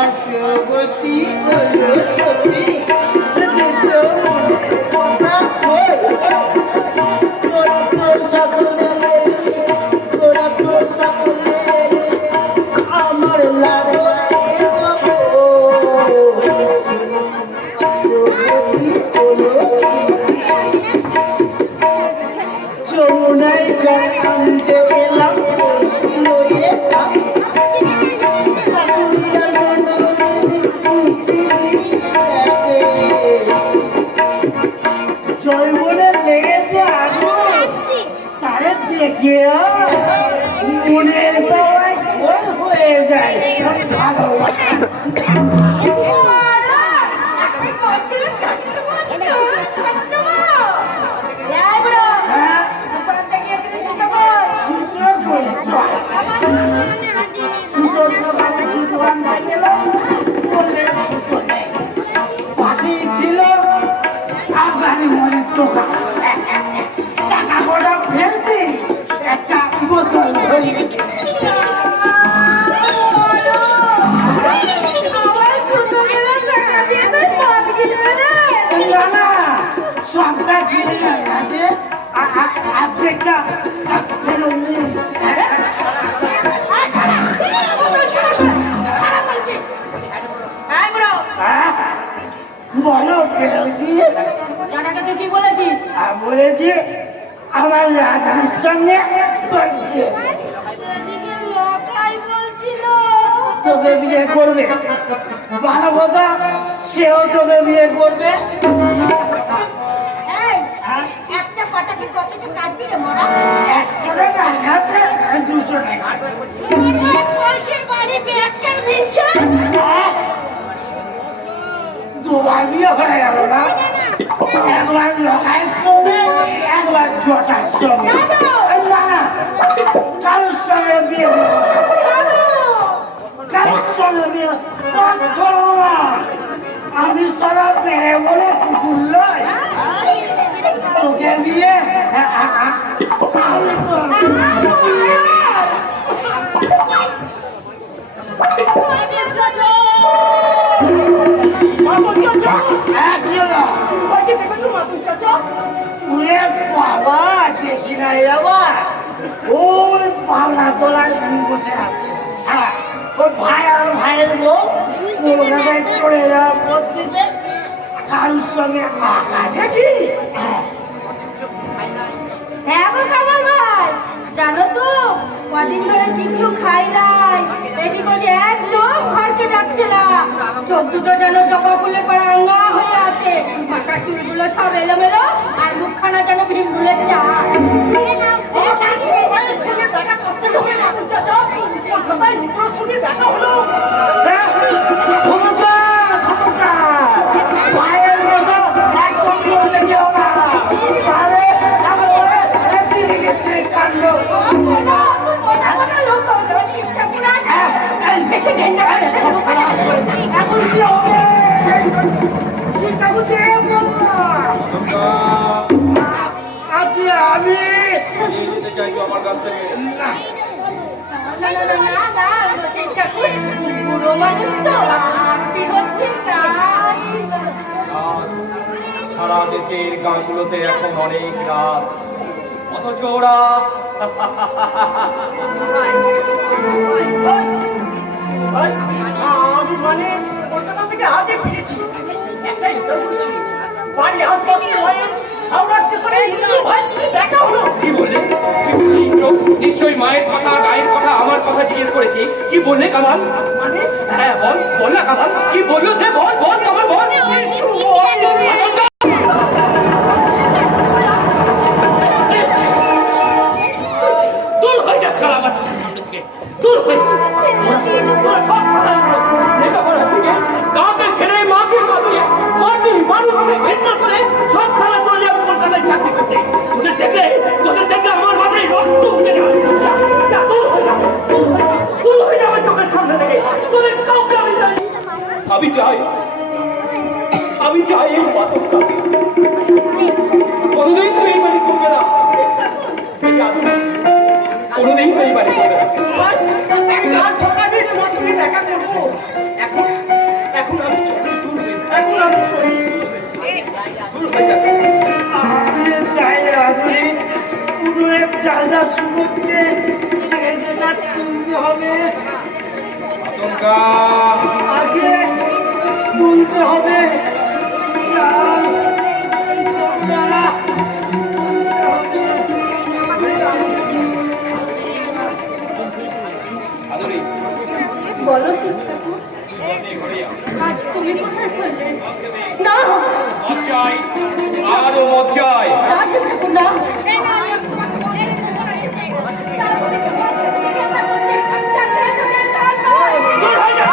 অশ্বতী হলো সতী তোরা তো সকলে আমার লাভের যমুনায় জল আনতে গেলাম জয়মনের লেগেছে আগুন তারে দেখে মনের পাওয়ায় গোল হয়ে যায়। দোকান থেকে এসে সুযোগ চায়ের দোকান টাকা কটা ফেলতে একটা বোতল ধরিয়ে দিই। আমার ছোটবেলার টাকা দিয়ে তুই মদ কিনবে রে? না না সবটা কিনে যাবে আর্ধেকটা ফেরত নেই। আর ছাড়া, ছাড়া বলছি। হ্যাঁ বুড়ো, বলো পেরেছি জানাকে তুই কি বলেছিস? বলেছি আমার রাত্রির সঙ্গে করছে। এদিকে লোকাই বলছিল তোকে বিয়ে করবে ভালো কথা, সেও তোকে বিয়ে করবে। এই, একটা পাটাকে কতটা কাটবি রে মোরা? 100 টাকা খাতে 200 টাকা। তোমার কলসির বাড়ি ব্যাগটার বিছে? দুবার বিয়ে হয়ে গেল না, একবার লোকায়ের সঙ্গে একবার জটার সঙ্গে। না না কারোর সঙ্গে বিয়ে করবো না। কারোর সঙ্গে বিয়ে করবো না। আমি সারা পেরে বলে কুকুর নয়, তোকে বিয়ে আমি করবো। কি হলো? ওরে বাবা, দেখি না আবার ওই পাওনা তোলায় বসে আছে। হ্যাঁ, ওই ভাই আর ভাইয়ের বউ কলকাতায় চলে যাওয়ার পর থেকে কারোর সঙ্গে আকাশে কি হ্যাঁ গো কামাল ভাই, জানো তো কদিন ধরে কিছু খাই নাই, এদিক ওদিক একদম ঘরকে যাচ্ছে না। চোখ দুটো যেন জবা ফুলের পর রাঙা হয়ে আছে, মাথার চুলগুলো সব এলোমেলো, আর মুখখানা যেন ভীম ফুলের চা। ভাইয়ের মতো একদম বলতে যেও না, তাহলে একেবারে ফিরে গেছে কাণ্ড। এখন কি হবে? চিন্তা করতে আপনি আমি যেতে চাইছো আমার কাছ থেকে? না বুড়ো মানুষ তো আত্মি হচ্ছে তাই। সারা দেশের গানগুলোতে এখন অনেক রাত, অথচ ওরা আমি মানে কলকাতা থেকে আগে ফিরেছি, একটা ইন্টারভিউ ছিল, বাড়ি আসবার সময় হাওড়া স্টেশনে ইন্দ্র ভাইয়ের সঙ্গে দেখা হলো। কি বললে? কি বললে ইন্দ্র? নিশ্চয়ই মায়ের কথা, গায়ের কথা, আমার কথা জিজ্ঞেস করেছি। কি বললে কামাল? মানে হ্যাঁ বল, বল না কামাল, কি বললো সে? বল বল কামাল বল। দূর হয়ে যা শালা আমার চোখের সামনে থেকে, দূর হয়ে যা। তোরা সব শালা লেখাপড়া শিখে কাউকে ছেড়ে মাকে কাঁদিয়ে মাটির মানুষকে ঘৃণা করে সব শালা চলে যাবে কলকাতায় চাকরি করতে। তোদের দেখলে আমার মাথায় রক্ত উঠে যাবে। যা, দূর হয়ে যা, দূর হয়ে যাবে চোখের সামনে থেকে। তোদের কাউকে আমি চাই, আমি চাই এই মাতক চাকরি কোনোদিন তো এই বাড়ি করবে না। সেই আদমি কোনোদিন তো এই বাড়ি করবে না। আজ সকালে তোমার সঙ্গে দেখা করবো। এখন আমি চলি, দূর হয়ে যা। এখন আমি চলি, দূর হয়ে যাবে। আমি চাই আদুরি উনুনের চালটা শুকোচ্ছে, সেটা তুলতে হবে, আতঙ্কা আগে তুলতে হবে। চাল তোমরা তুলতে হবে। আদরি বলো শিক্ষাপুর, আর তুমি কোথায় চললে? না মদ চাই, আরো মদ চাই। না শিক্ষাপুর না, এই না, আমি তোমাকে বলে দিতে চলেছি। চাল তুমি কেমন তুমি কেমন করতে চাকরি চলে চাল নয়। দূর হয়ে যা।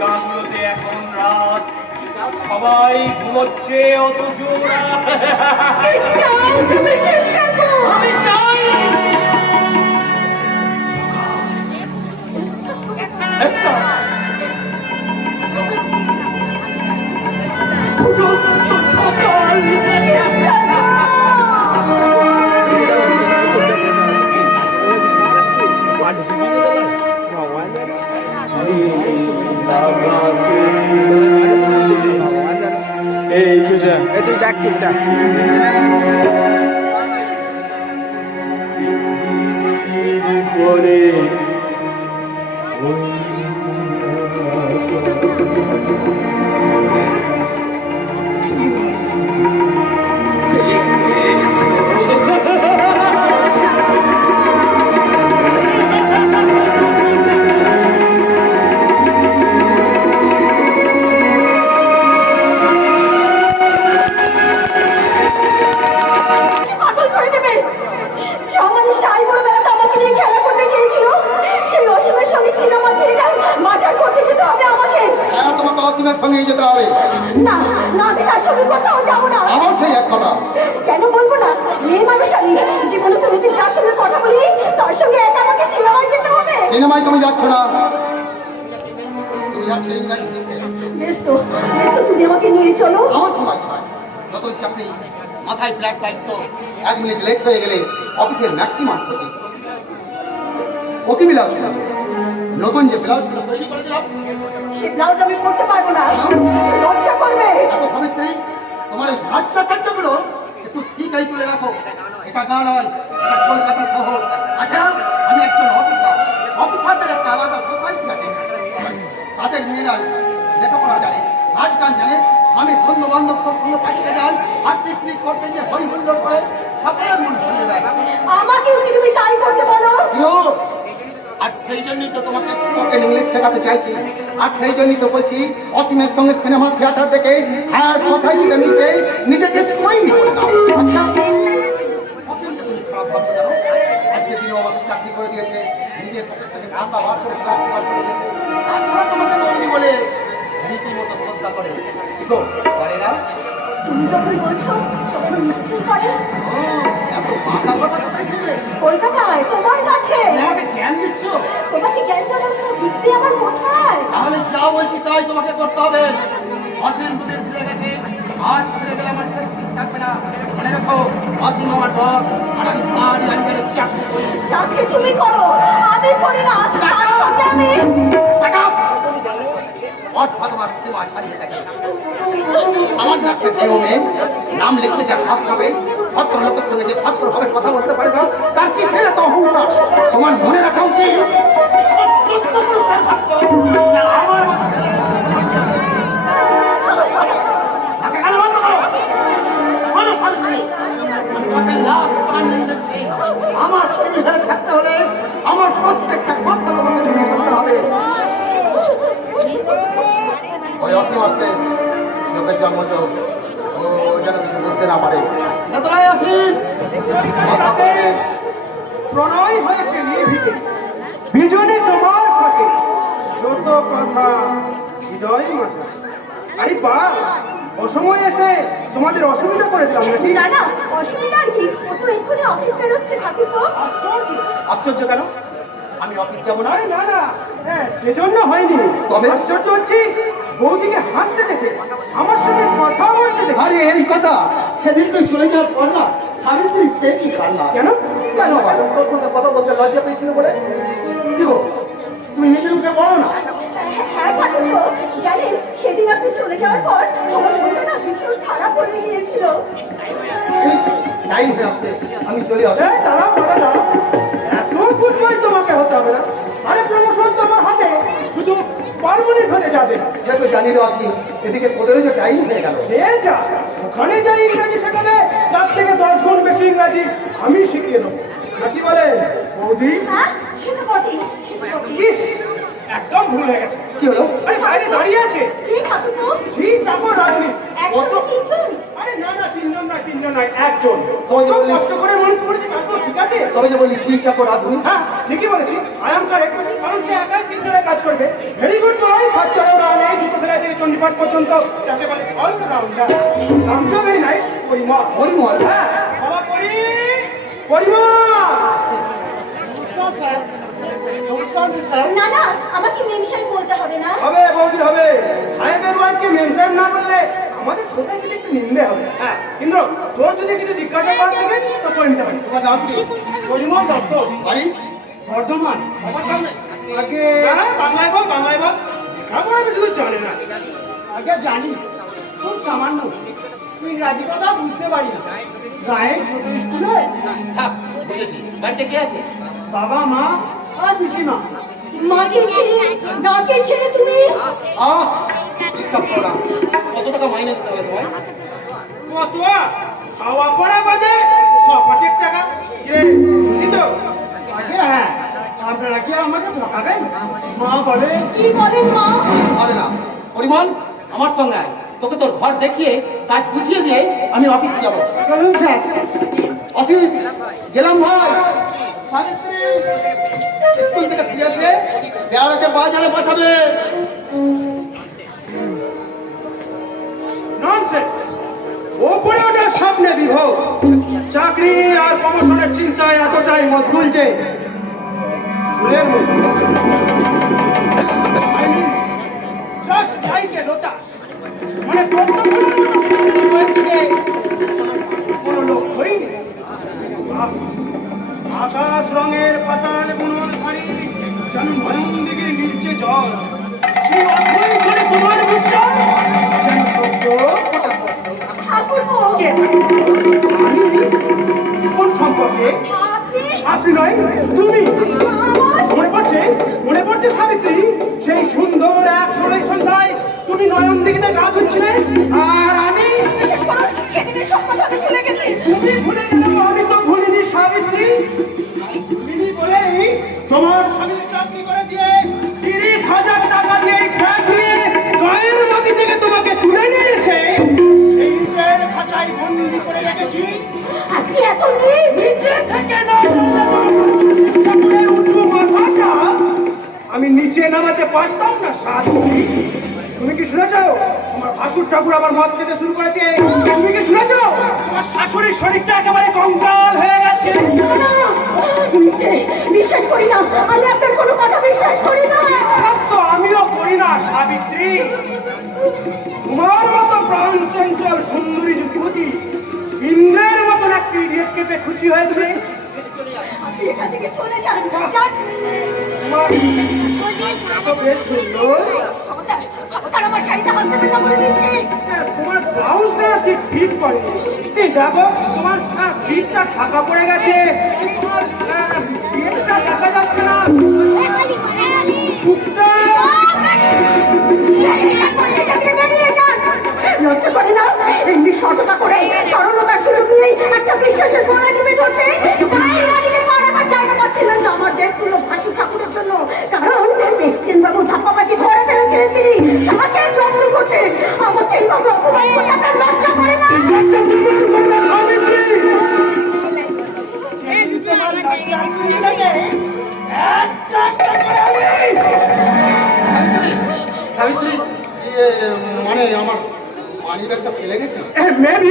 গানগুলোতে এখন রাত, সবাই ঘুমোচ্ছে অথচ ওরা চাই তুমি শিক্ষা আমি চাই একটা সকাল তুই ডাক চুপচাপ করে পাগল করে দেবে। যে মানুষটা আই বড় বেলাতে আমাকে নিয়ে খেলা করতে চেয়েছিল, সেই অসীমের সঙ্গে সিনেমা থিয়েটার বাজার করতে যেতে হবে আমাকে। হ্যাঁ, তোমাকে অসীমের সঙ্গে যেতে হবে। না না, আমি তার সঙ্গে কোথাও যাবো না। আমার সেই এক কথা। কেন বলবো না? মেয়ে মানুষ আমি, জীবনে কোনোদিন যার সঙ্গে কথা বলিনি তার সঙ্গে একা আমাকে সিনেমায় যেতে হবে। সিনেমায় তুমি যাচ্ছ না, তুমি যাচ্ছ ইংরাজি শিখতে। বেশ তো, তুমি আমাকে নিয়ে চলো। আমার সময় কোথায়? নতুন চাকরি, মাথায় ব্ল্যাক দায়িত্ব, 1 মিনিট লেট হয়ে গেলে অফিসের ম্যাক্সিমাম ক্ষতি। ও কি ব্লাউজ? নতুন যে ব্লাউজগুলো তৈরি করে দিলাম, সে ব্লাউজ আমি পরতে পারবো না, লজ্জা করবে। এত সাবিত্রী, তোমার এই বাচ্চা কাচ্চাগুলো একটু ঠিকাই তুলে রাখো। এটা গা নয়, এটা কলকাতা শহর। আচ্ছা, আমি একজন অফিসার, অফিসারদের একটা আলাদা সোসাইটি আছে। তাদের মেয়েরা লেখাপড়া জানে, নাচ গান জানে, আমি বন্ধু বান্ধব সঙ্গে পাঠিয়ে যান, আর পিকনিক করতে গিয়ে হই হুল্লোড় করে সকলের মন ভুলে যায়। আমাকেও কি তুমি তাই করতে বলো? আর সেই জন্যই তো তোমাকে স্পোকেন ইংলিশ শেখাতে চাইছি। আর সেই জন্যই তো বলছি, অসীমের সঙ্গে সিনেমা থিয়েটার দেখে হায়ার সোসাইটিতে নিতে নিজেকে তৈরি করে দাও। আচ্ছা, অসীমকে তুমি খারাপ ভাবছো জানো? আজকে দিনে আমাকে চাকরি করে দিয়েছে, নিজের পকেট থেকে টাকা বার করে ট্রান্সফার করে দিয়েছে। তাছাড়া তোমাকে বলি বলে রীতিমতো শ্রদ্ধা করে। দেখো, করে না? তুমি যখন বলছো তখন নিশ্চয়ই করে। এত মাথা কথা কোথায় ছিলে? কলকাতায় তোমার কাছে। আমাকে জ্ঞান দিচ্ছ? তোমাকে জ্ঞান দেওয়ার মতো বুদ্ধি আমার কোথায়? তাহলে যা বলছি তাই তোমাকে করতে হবে। অসীম দুদিন ফিরে গেছে, আজ ফিরে গেলে আমার ঠিক থাকবে না। মনে রাখো, অসীম আমার বস, আর আমি ভারী অঞ্চলে চাকরি করি। চাকরি তুমি করো, আমি করি না। তার সঙ্গে আমি অর্থাৎ তোমার সীমা ছাড়িয়ে গেছে। আমার নামটা কেউ নেই, নাম লিখতে যা ভাব হবে, ভদ্র লোকের সঙ্গে যে ভদ্র হবে কথা বলতে পারে না, তার কি ফেলে তো অহংকার। তোমার মনে রাখা উচিত। আমার স্ত্রী হয়ে থাকতে হলে আমার প্রত্যেকটা কথা তোমাকে মেনে চলতে হবে। ওই অসীম আসছে, লোকের জন্মজ, ও যেন কিছু বুঝতে না পারে। যতটাই আসিম প্রণয় হয়েছে নির্ভীকে, বিজনে তোমার সাথে যত কথা হৃদয় মাঝে। আরে বা, অসময় এসে তোমাদের অসুবিধা করে দিলাম নাকি? না না, অসুবিধা কি? ও তো এক্ষুনি অফিস বেরোচ্ছে ঠাকুরপো। আশ্চর্য কেন? আমি অফিস যাবো না? আরে না না, হ্যাঁ সেজন্য হয়নি। তবে? আশ্চর্য হচ্ছি বৌদিকে হাসতে দেখে, আমার সঙ্গে কথা বলতে দেখে। আরে এই কথা সেদিন তুই চলে যাওয়ার পর না, সাবিত্রী সে কি কান্না। কেন? কেন তোর সঙ্গে কথা বলতে লজ্জা পেয়েছিল বলে? কি গো, তুমি নিজের মুখে বলো না। হ্যাঁ ঠাকুরপো, জানেন সেদিন আপনি চলে যাওয়ার পর আমার মনটা না ভীষণ খারাপ হয়ে গিয়েছিল। টাইম হয়ে আসছে, আমি চলে আসি। এই দাঁড়াও দাঁড়া দাঁড়াও, এত গুড বয় তোমাকে হতে হবে না। আরে প্রমোশন তোমার হাতে, শুধু পারমানেন্ট হতে যাবে। সে তো জানি না আপনি, এদিকে তোদেরও যে টাইম হয়ে গেল। সে যা, ওখানে যাই ইংরাজি শেখাবে, তার থেকে 10 গুণ বেশি ইংরাজি আমি শিখিয়ে দেবো। নাকি বলে বৌদি? হ্যাঁ সে তো বটেই, সে তো বটেই। ইস, একদম ভুল হয়ে গেছে। কি হলো? আরে বাইরে দাঁড়িয়ে আছে এই ঠাকুরপো, ঝি চাকর রাজনী। একসঙ্গে তিনজন? আরে না না, 3 জন নয়, তিনজন নয়, একজন। ওই যে বললি- কষ্ট করে মনে করেছি, তারপর ঠিক আছে? তবে যে বলি শ্রী চাকর আধুনিক হ্যাঁ, ঠিকই বলেছি। I am correct। কারণ সে একাই তিনজনের কাজ করবে। Very good boy। সাত চড়াও রান নেয়, জুতো সেলাই থেকে চণ্ডীপাঠ পর্যন্ত, যাকে বলে all rounder। নামটাও very nice, পরিমল। হরিমল। হ্যাঁ, বাবা পরিমল। না না, আমাকে মেম সাহেব বলতে হবে না। হবে বৌদি হবে। সাহেবের ওয়াইফকে মেম সাহেব না বললে আমাদের সোসাইটিতে একটু নিন্দে হবে। হ্যাঁ, কিন্তু তোর যদি কিছু জিজ্ঞাসা করা থাকে তো করে নিতে পারি। তোমার নাম কি? পরিমল দত্ত। বাড়ি? বর্ধমান। আমার নাম নেই। আগে বাংলায় বল, বাংলায় বল। লেখাপড়া বেশি দূর জানে না। আগে জানি খুব সামান্য ইংরাজি কথা বুঝতে পারি না গায়ের ছোট স্কুলে থাক, বুঝেছি। বাড়িতে কে আছে? বাবা মা আর পিসিমা মাকে ছেড়ে, দাকে ছেড়ে তুমি? ডিস্টার্ব করো না। কত টাকা মাইনে দিতে হবে তোমায়? কত? খাওয়া পড়া বাদে 5 টাকা। রে, খুশি তো? আগে হ্যাঁ আপনারা কি আর আমাকে ঠকাবেন মা বলে কি বলেন মা? হবে না। পরিমল, আমার সঙ্গে আয়। তোকে তোর ঘর দেখিয়ে কাজ বুঝিয়ে দিয়ে আমি অফিসে যাবো। চলুন স্যার অফিস গেলাম ভাই। সাবিত্রী, স্কুল থেকে ফিরে এসে বেড়াকে বাজারে পাঠাবে। ননসেন্স। ওপরে ওটা স্বপ্নে বিভোর। চাকরি আর প্রমোশনের চিন্তায় এতটাই মশগুল যে ফুলের মতো। Just like a lotus. মানে পদ্মফুলের মতো সুন্দরী বইটিকে কোনো লক্ষ্যই নেই। আকাশ রঙের পাতাল বুনোর শাড়ি, যেন নয়ন দিঘির নিচে জল। সেই অথই ঝরে তোমার মুখটা যেন সত্য ঠাকুরপো, কে? আমি? কোন সম্পর্কে? আপনি? আপনি নয়, তুমি। মনে পড়ছে? মনে পড়ছে সাবিত্রী? সেই সুন্দর এক সময় সন্ধ্যায় তুমি নয়ন দিঘিতে গা ধুচ্ছিলে আর আমি? বিশেষ করুন, সেদিনের সব কথা আমি ভুলে গেছি। তুমি ভুলে গেল, আমি তো ভুলিনি সাবিত্রী। তুমি বলেই তোমার স্বামীর চাকরি করে দিয়ে 30,000 টাকা দিয়ে ফ্ল্যাট নিয়ে গায়ের নদী থেকে তোমাকে তুলে নিয়ে এসে এই ইটের খাঁচায় বন্দি করে রেখেছি। আপনি এত নিজ নিচে থেকে না উঁচু মাথাটা আমি নিচে নামাতে পারতাম না সাবিত্রী। তুমি কি শুনেছ? তোমার ভাসুর ঠাকুর আবার মদ খেতে শুরু করেছে। তুমি কি শুনেছ? তোমার শাশুড়ির শরীরটা একেবারে কঙ্কাল হয়ে গেছে। বিশ্বাস করি না, আমি আপনার কোনো কথা বিশ্বাস করি না। সব তো আমিও করি না সাবিত্রী। তোমার মতো প্রাণ চঞ্চল সুন্দরী যুবতী ইন্দ্রের মতন একটি ইডিয়েট কেটে খুশি হয়েছে। আপনি এখান থেকে চলে যান, যান। তোমার এত বেশ সুন্দর। খবরদার, খবরদার আমার শাড়িতে হাত দেবেন না বলে দিচ্ছি। তোমার ব্লাউজটা ঠিক ফিট করে। এই দেখো, তোমার ফিটটা ঢাকা পড়ে গেছে। তোমার ফিটটা দেখা যাচ্ছে না। বুকটা লজ্জা করে না? এমনি সততা করে সরলতার সুযোগ নিয়ে একটা বিশ্বাসের গোড়া টিপে ধরতে পারাবার জায়গা পাচ্ছিলেন না আমার দেবগুলো ভাসু ঠাকুরের জন্য। কারণ প্রেসিডেন্ট বাবু ধাপ্পাবাজি ধরে ফেলেছিলেন তিনি। তাকে জন্ম করতে আমাকে এইভাবে অপমান করতে আপনার লজ্জা করে না? সাবিত্রী, সাবিত্রী, মানে আমার মানি ব্যাগটা ফেলে গেছে। মেবি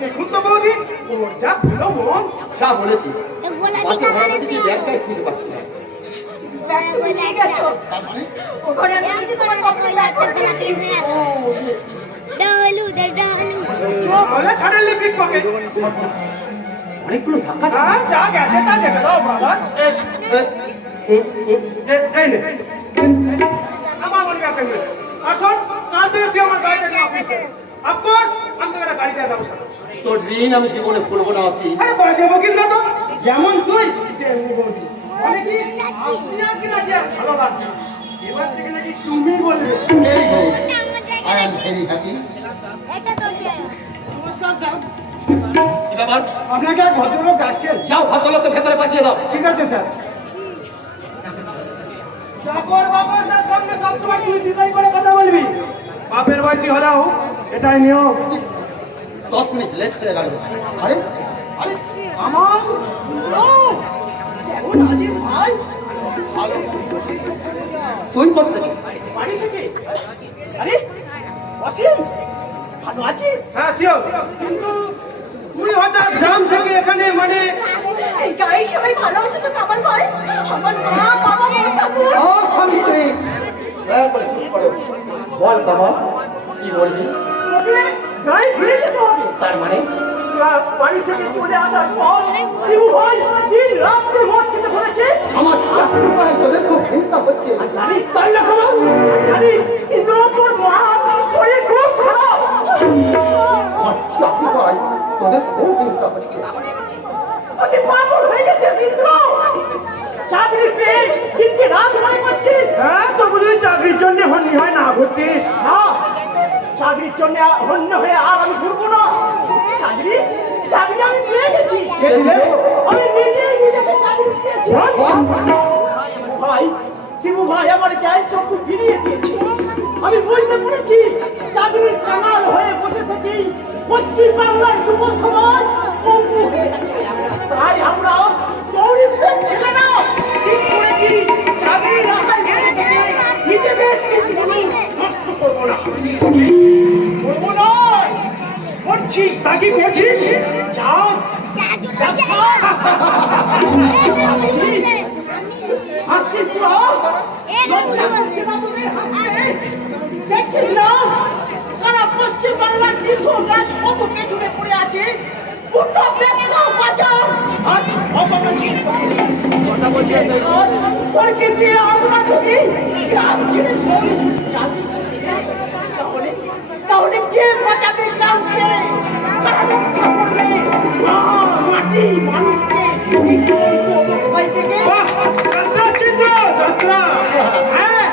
দেখুন তো বৌদি, ওর যা ভালো মন। যা বলেছি, বাসে ভাড়া দিতে ব্যাগটাই খুঁজে পাচ্ছি না। ব্যাগ তুমি নিয়ে গেছো। তার মানে ও ঘরে আমি কিছু তোমার কখনো ব্যাগ করে দিয়েছি। তাহলে সাডেনলি পিক পকেট। অনেকগুলো ধাক্কা ছিল। হ্যাঁ, যা গেছে তা দেখে দাও ব্রাদার। এই নে। আমার মনে রাখবেন না। আসুন, কাল থেকে তুই আমার গাড়িটা নিয়ে অফিসে। অফকোর্স, আমি তোকে একটা গাড়ি দেওয়ার ব্যবস্থা করছি। তোর ঋণ আমি জীবনে ভুলবো না অফিস। আরে বাজে বকিস না তো। যেমন তুই তেমনি বলবি। মানে কি, আপনি আর কি নাকি আর ভালো লাগছে। এবার থেকে নাকি তুমি বলবে। I am very happy. নমস্কার স্যার কি ব্যাপার? আপনাকে এক ভদ্রলোক ডাকছেন। যাও, ভদ্রলোককে ভেতরে পাঠিয়ে দাও। ঠিক আছে স্যার চাকর বাকরদের সঙ্গে সবসময় তুই দিদাই করে কথা বলবি। বাপের বয়সী হলেও এটাই নিয়ম। 10 মিনিট লেট হয়ে গেল। আরে আরে আমার ইন্দ্র কেমন আছিস ভাই? ভালো। তুই কোথা থেকে? বাড়ি থেকে। আরে অসীম ভালো আছিস? হ্যাঁ শিওর, কিন্তু তুই হঠাৎ গ্রাম থেকে এখানে মানে এই গায়ের সবাই ভালো আছে তো কামাল ভাই? আমার মা বাবা মা ঠাকুর আর শান্তি দয়া করে চুপ করো। বল কামাল, কি বলবি? তবে গায়ে ফিরে যেতে হবে। তার মানে বাড়ি থেকে চলে আসার পর শিবু ভাই দিন রাত করে মদ খেতে বলেছে। আমার চাকরি পায় তোদের খুব হিংসা হচ্ছে। জানিস তাই না কামাল? জানিস ইন্দ্র তোর মা শরীর খুব খারাপ। আমার চাকরি পায় তোদের খুব হিংসা হচ্ছে। তুই পাগল হয়ে গেছিস ইন্দ্র। চাকরি পেয়ে দিনকে রাত মনে করছিস। হ্যাঁ তো বুঝলি চাকরির জন্য হননি হয় না ঘুরতিস। না চাকরির জন্য হন্য হয়ে আর আমি ঘুরবো না। চাকরি চাকরি আমি পেয়ে গেছি। আমি নিজেই নিজেকে চাকরি পেয়েছি। শিবু ভাই আমার জ্ঞান চক্ষু ফিরিয়ে দিয়েছে। আমি বুঝতে পেরেছি চাকরির কাঙাল হয়ে বসে থেকে পশ্চিম বাংলার যুব সমাজ পঙ্গু হয়ে গেছে। তাই আমরা গরিবদের ছেলেরা ঠিক করেছি চাকরির আশায় বসে থেকে নিজেদের দিনগুলো নষ্ট করবো না। করবো নয়, করছি। তা কি করছিস? চাষ হাসছিস তো? লজ্জা করছে না তোদের হাসতে? দেখছিস না সারা পশ্চিম বাংলার কৃষক গাছ কত পেছনে পড়ে আছে। গোটা ব্যবসা বাজার আজ অবনতি কথা বলছি। প্রকৃতি আমরা যদি গ্রাম ছেড়ে শহরে ছুটে যাই তাহলে তাহলে কে বাঁচাবে গ্রামকে? কারা রক্ষা করবে মা মাটি মানুষকে এই ভয় থেকে? যাত্রা চিত্র যাত্রা। হ্যাঁ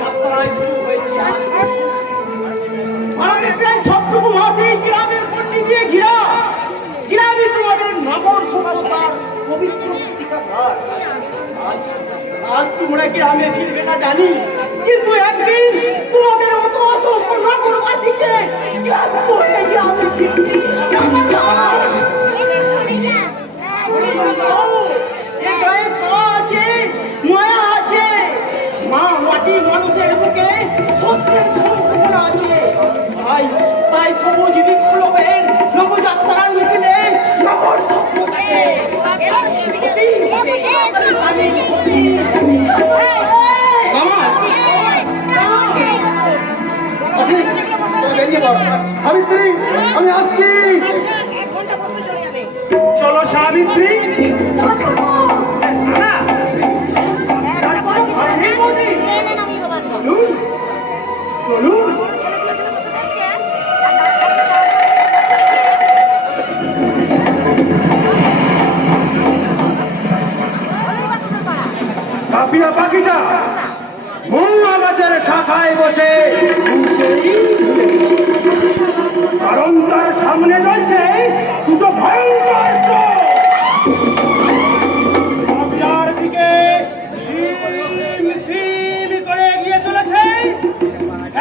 যাত্রা শুরু হয়েছে। আমাদের প্রায় সবটুকু মাঠেই গ্রামের গণ্ডি দিয়ে ঘিরা। গ্রামে তোমাদের নগর সভ্যতার পবিত্র শিক্ষাঘর। আজ তোমরা গ্রামে ফিরবে না জানি, কিন্তু একদিন তোমাদের মতো অসংখ্য নগরবাসীকে ক্লান্ত হয়ে গ্রামে ফিরতে এ গায়ে সাওয়া আছে, মায়া আছে। মা মাটি মানুষের বুকে শস্যের সম্ভাবনা আছে। তাই সবুজ বিপ্লবের নবযাত্রার মিছিলে নগর সভ্যতাকে বেরিয়ে পড়। সাবিত্রী, আমি আসছি। চলো সাবিত্রী। না চলুন। কাপিয়া পাখিটা মুন্না গাছের শাখায় বসে কারণ তার সামনে চলছে দুটো ভয়ঙ্কর চোখ। কাপিয়ার দিকে ঝিম ঝিম করে এগিয়ে চলেছে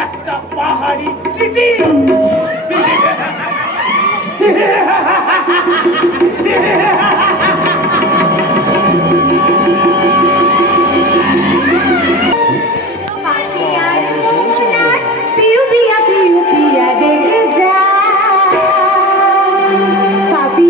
একটা পাহাড়ি চিতি। Papi,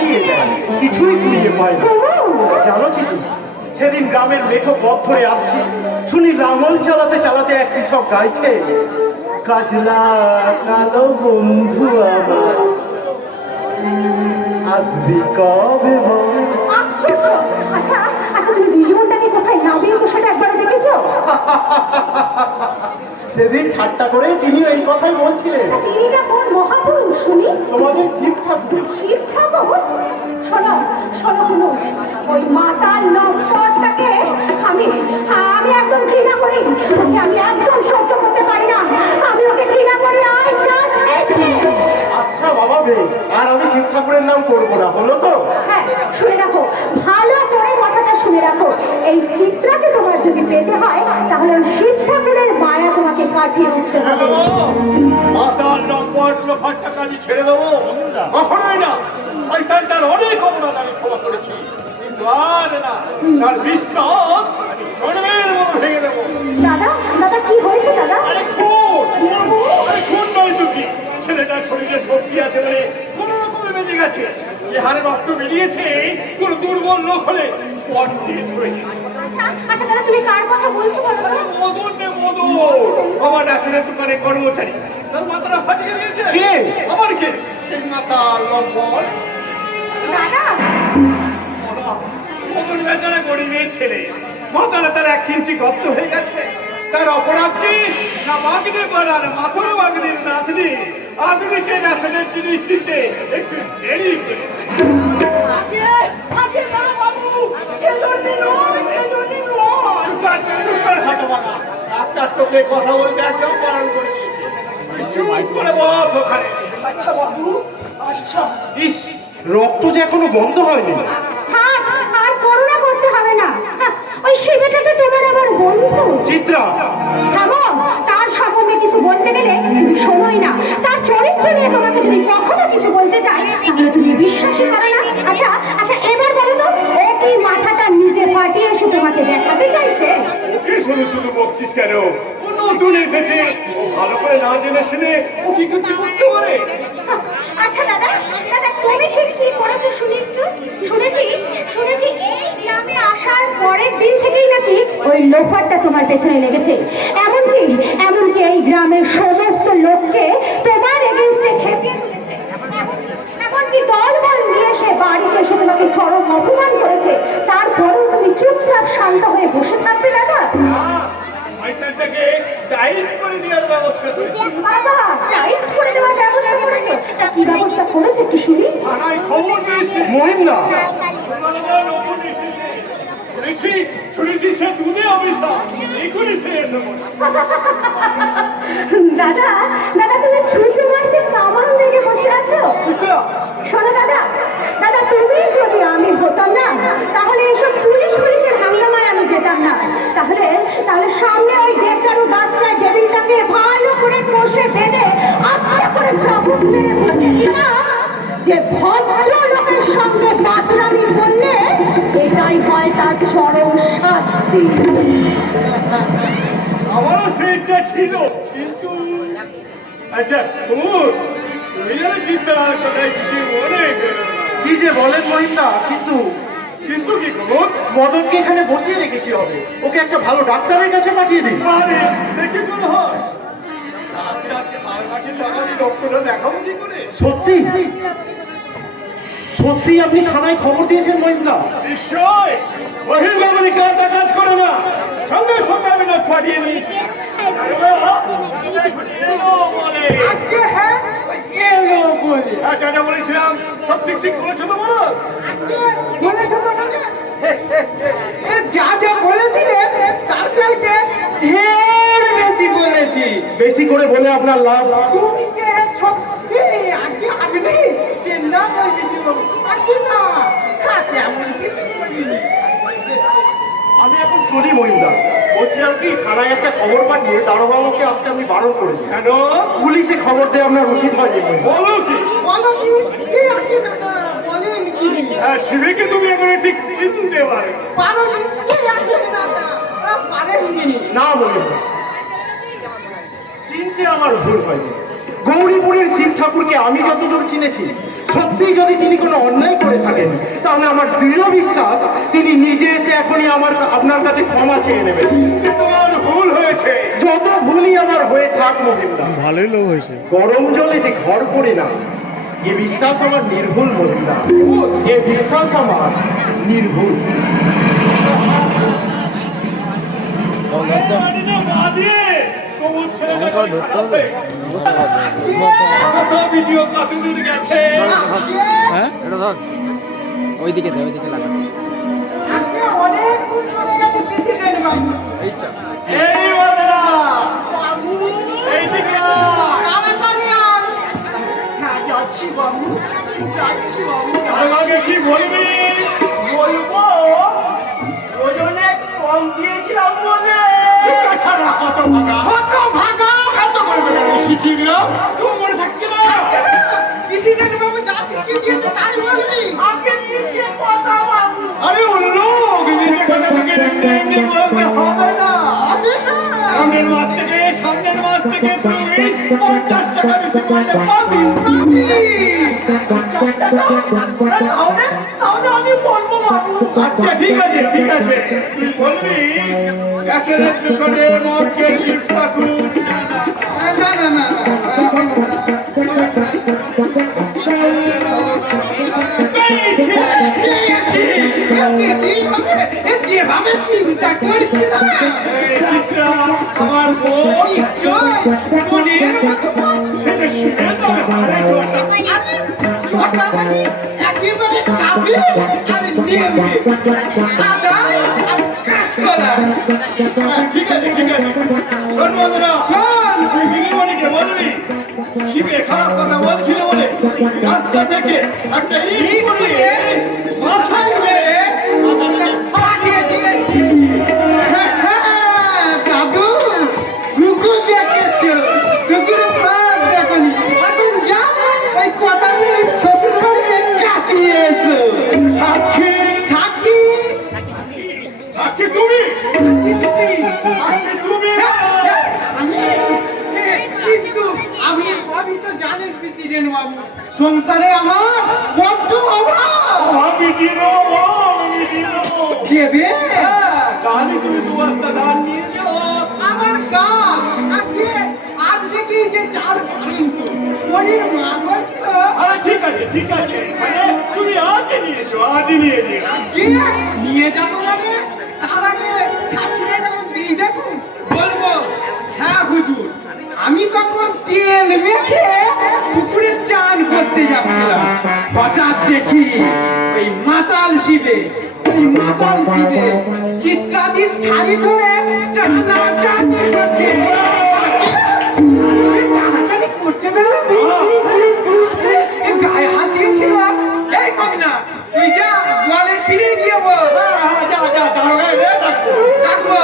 হারিয়ে যায়, কিছুই কুড়িয়ে পায় না। জানো চিঠি, সেদিন গ্রামের মেঠো পথ ধরে আসছি, শুনি লাঙল চালাতে চালাতে এক কৃষক গাইছে, কাজলা কালো বন্ধু আমার আসবি কবে বল? আশ্চর্য। আচ্ছা আচ্ছা, তুমি জীবনটাকে কোথায় নামিয়েছো সেটা একবার দেখেছো? সেদিন ঠাট্টা করে তিনি এই কথাই বলছিলেন। তিনি না কোন মহাপুরুষ শুনি? তোমাদের শিব ঠাকুর। শিব ঠাকুর? শোনো শোনো শুনো, ওই মাতার নম্বরটাকে আমি আমি একদম ঘৃণা করি, ওকে আমি একদম সহ্য করতে পারি না, আমি ওকে ঘৃণা করি। আই জাস্ট হেট হিম। আচ্ছা বাবা বেশ, আর আমি শিব ঠাকুরের নাম করবো না, হলো তো? হ্যাঁ, শুনে রাখো, ভালো করে কথাটা শুনে রাখো। এই চিত্রাকে তোমার যদি পেতে হয় তাহলে ওই শিব ঠাকুরের মায়া তোমাকে কাটিয়ে উঠতে হবে। মাতার নম্বর লোফার টাকা আমি ছেড়ে দেবো? কখনোই না। শয়তানটার অনেক অপরাধ আমি ক্ষমা করেছি, কিন্তু আর না, তার বিস্তার আমি স্বর্ণের মতো ভেঙে দেবো। দাদা দাদা, কি হয়েছে দাদা? আরে খুন, আরে খুন নয় তো কি, ছেলেটার শরীরে শক্তি আছে বলে কোনো রকমে বেঁচে গেছে। যে হারে রক্ত বেরিয়েছে, কোন দুর্বল লোক হলে স্পন্টেজ হয়ে যায়। আচ্ছা আচ্ছা দাদা, তুমি কার কথা বলছো বলো তো? মদন রে মদন, আমার ডাক্তারের দোকানে কর্মচারী, তার মাথাটা ফাটিয়ে দিয়েছে। আমার কে? সেই মাতার নম্বর। দাদা মদন বেচারা গরিবের ছেলে, মাথাটা তার 1 ইঞ্চি গর্ত হয়ে গেছে। তার অপরাধ কি? না বাগদে পাড়ার মাথারও বাগদের নাতনি আধুনিকে ন্যাশনাল জিনিস দিতে একটু দেরি করেছে। আগে আগে না বাবু, সেজন্য নয়, সেজন্য নয়। চুপার হাতে বাগা, ডাক্তার তোকে কথা বলতে একদম বারণ করে দিয়েছে। চুপ করে বস ওখানে। আচ্ছা বাবু, আচ্ছা। ইস, রক্ত যে এখনো বন্ধ হয়নি। থাক, আর করুণা করতে হবে না। ওই শিবেটা তো তোমার আমার বন্ধু। চিত্রা, থামো, তার সম্বন্ধে কিছু বলতে গেলে তুমি শোনোই না। তার চরিত্র নিয়ে তোমাকে যদি কখনো কিছু বলতে চাই তাহলে তুমি বিশ্বাসই হবে না। আচ্ছা আচ্ছা, এবার বলো তো, ও কি মাথাটা নিজে ফাটিয়ে এসে তোমাকে দেখাতে চাইছে? ওকে শুধু শুধু বকছিস কেন? ও নতুন এসেছে, ও ভালো করে না জেনে শুনে ও কি কিছু করতে পারে? আচ্ছা দাদা দাদা, তুমি ঠিক কি করেছো শুনি একটু? শুনেছি শুনেছি এই গ্রামে আসার পরের দিন থেকেই নাকি ওই লোফারটা তোমার পেছনে লেগেছে। এমনকি এই গ্রামের সমস্ত লোককে তোমার এগেইনস্টে খেপিয়ে তুলেছে। এমনকি দলবল নিয়ে এসে বাড়িতে এসে তোমাকে চরম অপমান করেছে। তারপরেও তুমি চুপচাপ শান্ত হয়ে বসে থাকবে দাদা? শয়তানটাকে ডাইট করে দেওয়ার ব্যবস্থা করেছি। বাবা, টাইট করে দেওয়ার ব্যবস্থা করেছো? তা কি ব্যবস্থা করেছে একটু শুনি? থানায় খবর দিয়েছি। মহিমদা, নতুন এসেছে। শুনেছি সে দুধে অভিশাপ, এখনই সে এসে পড়ে। দাদা দাদা, তুমি ছুঁচু মারতে কামান লেগে বসে আছো? শোনো দাদা দাদা, তুমি যদি আমি হতাম না তাহলে এসব পুলিশের হাঙ্গামায় আমি যেতাম না। তাহলে তাহলে সামনে ওই বেচারু বাচ্চা ডেভিলটাকে ভালো করে কষে বেঁধে আচ্ছা করে চাবুক মেরে বসেছি না যে ভদ্র লোকের সঙ্গে বাতরামি করলে এটাই হয় তার চরম শাস্তি। আমারও সে ইচ্ছা ছিল, কিন্তু আচ্ছা তুমি যেন চিত্রার কথায় কিছু মনে করো না। কি যে বলেন মহিমদা, কিন্তু কিন্তু কি করুন? মদনকে এখানে বসিয়ে রেখে কি হবে? ওকে একটা ভালো ডাক্তারের কাছে পাঠিয়ে দিন। আরে সে কি করে হয়? ডক্টরটা দেখাবো কি করে? সত্যি সত্যি আপনি থানায় খবর দিয়েছেন মহিমদা? নিশ্চয়। মহিলা মানে কাজটা কাজ করে না, সঙ্গে সঙ্গে আমি লোক পাঠিয়ে নিয়েছি। যা যা বলেছিলাম সব ঠিক ঠিক বলেছো তো? বলো যা যা বলেছিলে তার চাইতে ঢের বেশি বলেছি। বেশি করে বলে আপনার লাভ? তুমি কে সত্যি আগে আগনি কেন্দ্রা বলেছিল আগে না খাতে এমন কিছু করিনি। আমি এখন চলি মহিলা। বলছিলাম কি, থানায় একটা খবর পাঠিয়ে দারোগাকে আজকে আমি বারণ করেছি। কেন? পুলিশে খবর দেয় আপনার উচিত হয়নি। বলো কি? বলো কি এই আগে না বলেন কি? হ্যাঁ, শিবেকে তুমি এখন ঠিক চিনতে পারো? পারো নি এই আগে না পারেন কি? না মহিলা, চিনতে আমার ভুল হয়নি। গৌরীপুরের শিব ঠাকুরকে আমি যতদূর চিনেছি সত্যি যদি তিনি কোনো অন্যায় করে থাকেন তাহলে আমার দৃঢ় বিশ্বাস তিনি নিজে এসে এখনই আপনার কাছে ক্ষমা চেয়ে নেবেন। তোমার ভুল হয়েছে। যত ভুলই আমার হয়ে থাক মহিন্দা, ভালোই লোক হয়েছে। গরম জলে যে ঘর পড়ে না, এ বিশ্বাস আমার নির্ভুল মহিন্দা, এ বিশ্বাস আমার নির্ভুল। বাড়িতে বাঁধিয়ে তোমার ছেলেটাকে ধরতে হবে, বুঝতে পারবে। কত ভিডিও কত দূর গেছে। হ্যাঁ এটা ধর, ওইদিকে দে, ওইদিকে লাগা। আপনি অনেক দূর চলে গেছে প্রেসিডেন্ট বাবু। এইটা এই বাদরা বাবু এইদিকে তাড়াতাড়ি আয়। হ্যাঁ যাচ্ছি বাবু, যাচ্ছি বাবু। আমাকে কি বলবি? বলবো ওজনে কম দিয়েছিলাম বলে। কত ভাগা এত করে তোকে আমি শিখিয়ে দিলাম, তুই মনে থাকছে না। প্রেসিডেন্ট বাবু যা শিখিয়ে দিয়েছে তাই বলবি। আগে নিচে কথা বাবু। আরে অন্য নিজের কথা তোকে এমনি এমনি বলতে হবে না। সামনের মাস থেকে তুই 50 টাকা বেশি মাইনে পাবি। তাহলে আমি বলবো বাবু। আচ্ছা ঠিক আছে তুই বলবি গ্যাসের দোকানে মদকে শিক্ষা করুন। যেভাবে চিন্তা করছিলাম আমার বোন মনের মতো সেটা শুনে তবে ভালো ছোটা মানে একেবারে সাবি আর নেবে আদা আর কাঁচকলা। ঠিক আছে শোন বন্ধুরা, তুই দিদিমণিকে বলবি শিবে খারাপ কথা বলছিল বলে রাস্তা থেকে একটা ইট নিয়ে মাথায় মেরে মাথাটাকে ফাটিয়ে দিয়েছি। দাদু কুকুর দেখেছো, কুকুর পার দেখনি। এখন যা ওই কটা মিনিট শ্বশুর বাড়িতে কাটিয়ে এসো। সাক্ষী তুমি কিন্তু আমি সবই তো জানি প্রেসিডেন্ট বাবু, সংসারে আমার বড্ড অভাব। আমি দিনবো দেবে তাহলে তুমি 2 বস্তা ধান নিয়ে যাও। আমার কাজ আজকে আজ দেখি যে চার কিন্তু পরির মা বলছিল আরে ঠিক আছে মানে তুমি আজই নিয়ে যাও। কি নিয়ে যাবো মানে তার আগে সাথীরা যখন দিয়ে দেখুন বলবো হ্যাঁ হুজুর আমি তখন তেল মেখে পুকুরে চান করতে যাচ্ছিলাম, হঠাৎ দেখি ওই মাতাল শিবে চিত্রাদি শাড়ি ধরে টানাটানি করছে না। গায়ে হাত দিয়েছিল। এই মগনা তুই যা গোয়ালের ফিরে গিয়ে বল। যা দাঁড়ো রে ডাকবো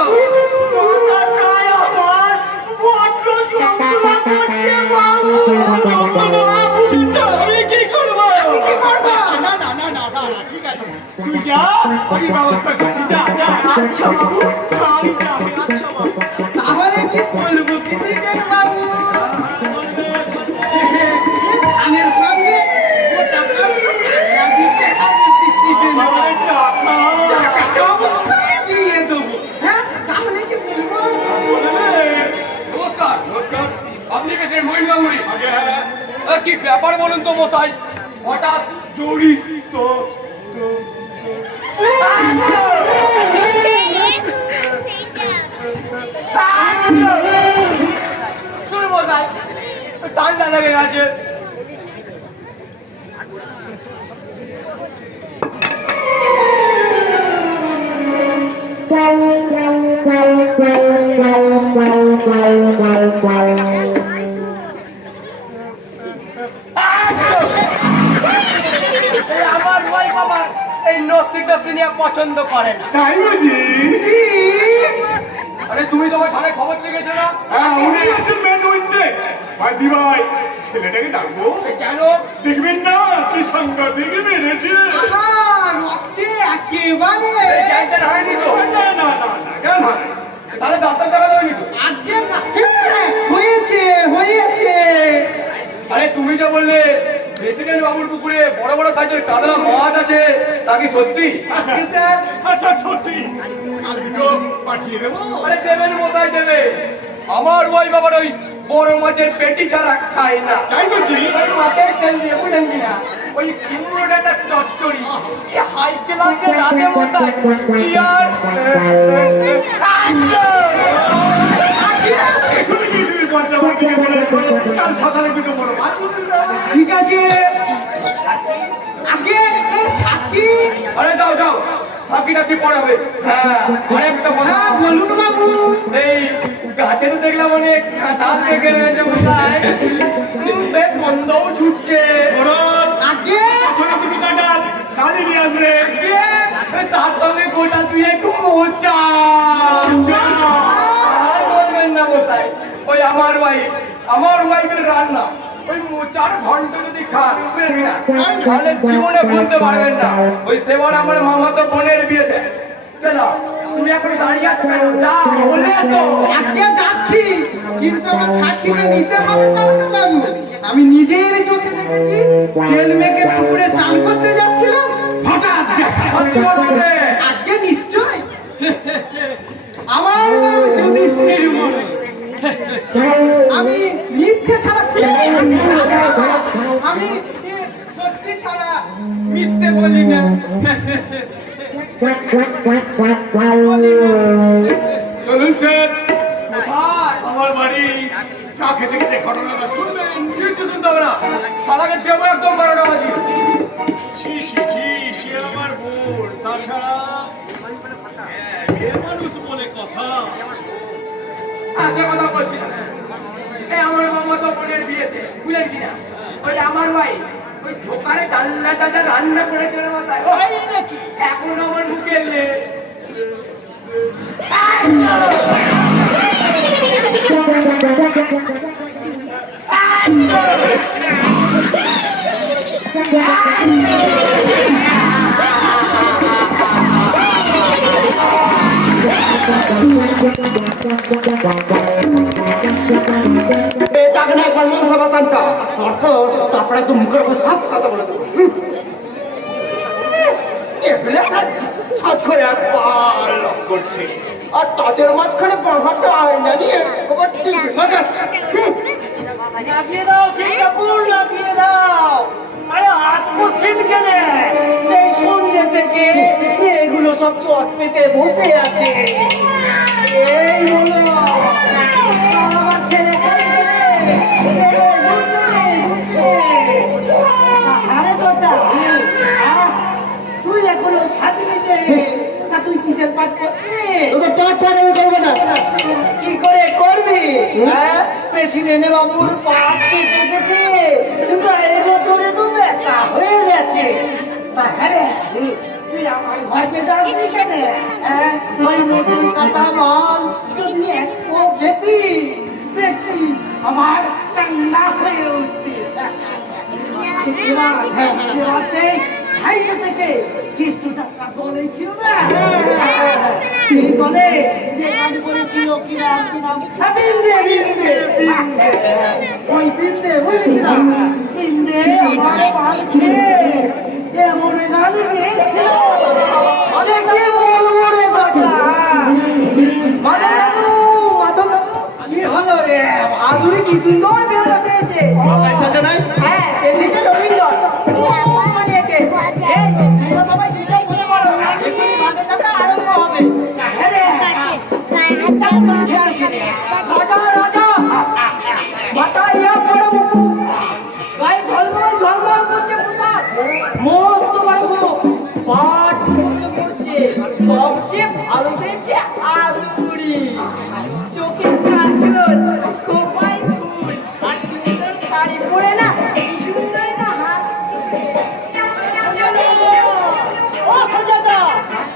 আমি কি করবো? না ঠিক আছে তুই যা, আমি ব্যবস্থা করছি। যা আচ্ছা বাবু আমি যাবো। আচ্ছা বাবু তাহলে কি বলবো প্রেসিডেন্ট বাবু? ধানের সঙ্গে গোটা 500 টাকা দিতে হবে প্রেসিডেন্ট বাবু। টাকাটা অবশ্যই দিয়ে দেবো। হ্যাঁ তাহলে কি বলবো? নমস্কার আপনি কেসের মহিলাগুলি কি ব্যাপার বলুন তো মশাই? হঠাৎ দৌড়ি তো ঠান্ডা লেগে গেছে। আমার ভাই বাবা এই নস্তি নিয়ে পছন্দ করে না। তাই বুঝি? আরে তুমি তোমার ঘরে খবর লিখেছো না? হ্যাঁ উনি হচ্ছেন মেন উইটনেস। ভাই ছেলেটাকে ডাকবো কেন? দেখবেন না কি সাংঘাতিক মেরেছে। রক্তে একেবারে জানতে হয়নি তো? না কেন হয়? তাহলে ডাক্তার দেখা যায়নি তো? আজকে না। হ্যাঁ, হয়েছে আরে তুমি যে বললে প্রেসিডেন্ট বাবুর পুকুরে বড় বড় সাইজের কাতলা মাছ আছে তা কি সত্যি? আচ্ছা সত্যি কাল দুটো পাঠিয়ে দেবো। আরে দেবেন মশাই দেবে। আমার ওই বাবার ওই বড় মাছের পেটি ছাড়া খায় না। তাই বলছি? ওই মাছের তেল দিয়ে বুঝলেন কিনা ওই কিমড়োটা একটা চচ্চড়ি কি হাই ক্লাসের রাতে মশাই কি আর এখনই কি তুমি পর্দা বাকিয়ে বলে শোনো, কাল সকালে দুটো বড় মাছ উঠে যাবে। ঠিক আছে। আগে সাকি আরে যাও যাও বাকিটা কি পড়াবে? হ্যাঁ আরেকটা কথা বলুন বাবু। এই গাছে তো দেখলাম অনেক কাঁঠাল দেখে রয়েছে মশাই বেশ গন্ধও ছুটছে। আগে ছোট দুটো কাঁঠাল কালি নিয়ে আসবে। তার সঙ্গে গোটা তুই একটু মোচা আর বলবেন না মশাই ওই আমার ওয়াইফের রান্না ওই মোচার ঘন্ট যদি খান বুঝলেন না তাহলে জীবনে বলতে পারবেন না ওই সেবার আমার মামাতো বোনের বিয়েতে। কেন তুমি এখন দাঁড়িয়ে আছো কেন? যা বলে তো আগে যাচ্ছি, কিন্তু আমার সাকিকে নিতে হবে তো না বাবু। আমি নিজের চোখে দেখেছি তেল মেখে পুকুরে চান করতে যাচ্ছিলাম, হঠাৎ দেখা। সত্যি বলবে? আগে নিশ্চয় আমার নাম যুধিষ্ঠির মুনি। আমি মিথ্যে ছাড়া আমি সত্যি ছাড়া মিথ্যে বলি না। চলুন স্যার, আমার বাড়ি চা খেতে খেতে ঘটনাটা শুনবেন। কিছু শুনতে হবে না শালাকে দেবো একদম 12টা বাজি। সে আমার বোন, তাছাড়া মেয়ে মানুষ বলে কথা। আজকে কথা বলছি না। এই আমার মামাতো বোনের বিয়েতে বুঝলেন কিনা ওই আমার ভাই ওই দোকানে ডাল্লাটা যা রান্না করেছিল মশাই ওই নাকি এখন আমার মুখে এলে তারপরে একদম মুখের উপর সাপ কথা বলে দেবো। সাজ করে আর পাল করছে আর তাদের মাঝখানে বাঁধাতে হয় না নিয়ে ওবার টিপে লাগাচ্ছে। লাগিয়ে দাও সিঙ্গাপুর, লাগিয়ে দাও। আরে হাত করছেন কেন? সেই সন্ধ্যে থেকে এগুলো সব চট পেতে বসে আছে। এই হলো আমার ছেলে। আরে তোটা তুই এখনো সাজবি যে না, তুই কিসের পাঠ করছিস? আমি করবো না। কি করে করবি? হ্যাঁ, প্রেসিডেন্ট বাবুর পাপ কেটে গেছে, বাইরে ভেতরে তো ব্যথা হয়ে গেছে। তাহলে তুই আমার ঘরকে যাচ্ছিস কেন? হ্যাঁ, ওই নতুন কাটা মাল যদি একটু খেতি দেখতি আমার চাঙ্গা হয়ে উঠতিস। সাইডে থেকে কৃষ্ণ যাত্রা দলে ছিল না, এই দলে যে গান করেছিল কি নাম বিন্দে বিন্দে বিন্দে, ওই বিন্দে বুঝলি না, বিন্দে আমার পাল খেয়ে এমন গান গেয়েছিল অনেক বলবো রে বাবা। মাধব দাদু কি হলো রে? আদুরি কি সুন্দর বেরোতে পেয়েছে। সাজা নাই হ্যাঁ, সেদিকে রবীন্দ্র বানিয়েছে। এই তোমরা সবাই চিন্তা করতে পারো না, এক্ষুনি মাঠের সাথে আরম্ভ হবে। হ্যাঁ রে, রাজা রাজা মাথা ইয়া বড় গায়ে ঝলমল ঝলমল করছে, পোশাক মস্ত বড় পাট মস্ত করছে, সবচেয়ে ভালো পেয়েছে আদুরি, চোখে কাজল, খোপায় ফুল আর সুন্দর শাড়ি পরে না, কি সুন্দর না হাত। ও সঞ্জয়দা,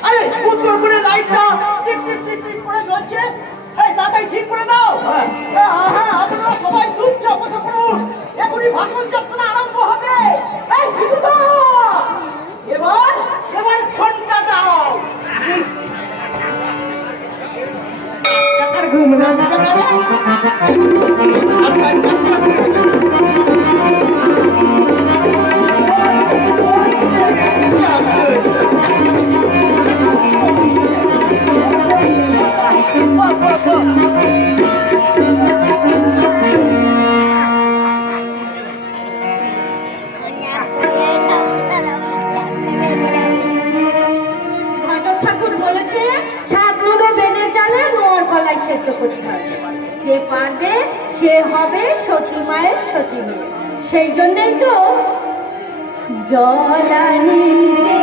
আরে উত্তর করে লাইটটা টিক টিক টিক টিক করে জ্বলছে। এই দাদাই ঠিক করে দাও। হ্যাঁ হ্যাঁ, আপনারা সবাই চুপচাপ বসে পড়ুন, এখনই ভাষণ যাত্রা আরম্ভ হবে। এই সিধুদা, এবার ঘন্টা দাও। ঘুম না আসতে পারে। বলেছে সাত দুটো বেদের চালে নোয়ার কলায় সেদ্ধ করতে হবে, যে পারবে সে হবে সতী মায়ের সতী মেয়ে। সেই জন্যই তো জলানিতে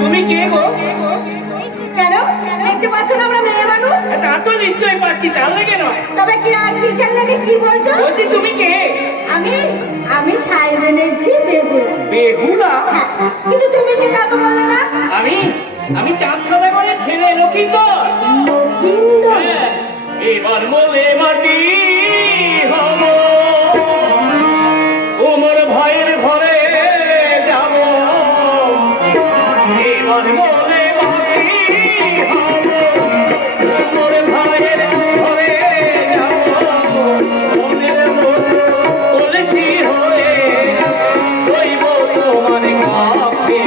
তুমি কে গো? কেন দেখতে পাচ্ছ না আমরা মেয়ে মানুষ? তা তো নিশ্চয়ই পাচ্ছি, তার লেগে নয়। তবে কি আর কিসের লাগে কি বলছো? বলছি তুমি কে? আমি আমি সাইবেনের ঝি বেগুলা। বেহুলা? হ্যাঁ, কিন্তু তুমি কি কাকে বললে না? আমি চাঁদ সদাগরের ছেলে লক্ষিন্দর। লক্ষিন্দর? হ্যাঁ, এবার মোলে মাটি হব, ওমর ভাইয়ের ঘরে যাব। এবার মোলে মাটি হব, ওমর ভাইয়ের ঘরে যাব। মনের মতো বলেছি হয়ে রইব তোমার কাছে,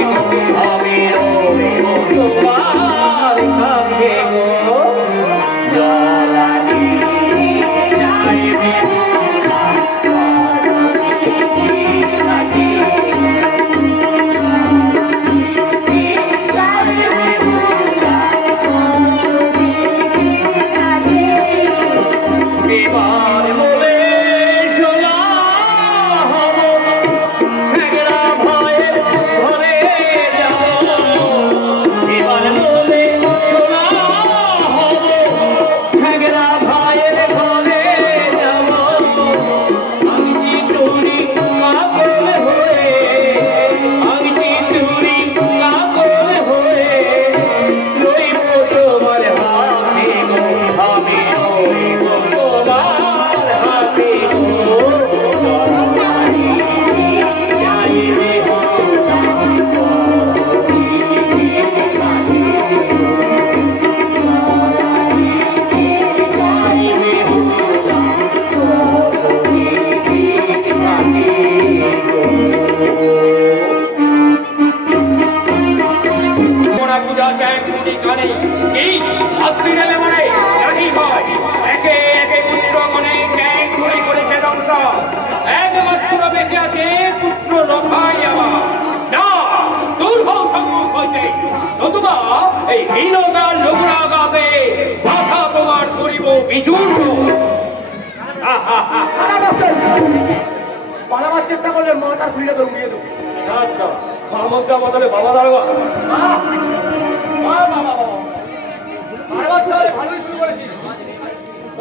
আমি রইব তোমার কাছে গো। জলানি যাইবে এবার বলে শোনা হব, ছেগড়া ভয়ের ঘরে যাব। এবার বলে শোনা হব, ছেগড়া ভয়ের ঘরে যাব। আংটি চুরি কাকল হয়ে, আংটি চুরি কাকল হয়ে রইব তোমার হাতে গো, আমি রইব তোমার হাতে গো। মোনা পূজা চায় মুনি কানে, এই শাস্তি নেবে মনে নাহি ভয়। একে একে পুত্র মনে চ্যাং চুরি করেছে ধ্বংস, একমাত্র বেঁচে আছে পুত্র রথাই আমার। না, দূর হও সম্মুখ হইতে, নতুবা এই হীনতার লোকরাগাতে মাথা তোমার করিব বিচূর্ণ। পালাবার চেষ্টা করলে মাথা ঘুরিয়ে দেবো, উড়িয়ে দেবো। আচ্ছা, মাহমুদটা বদলে বাবা দারোগা। ভালোই শুরু করেছি।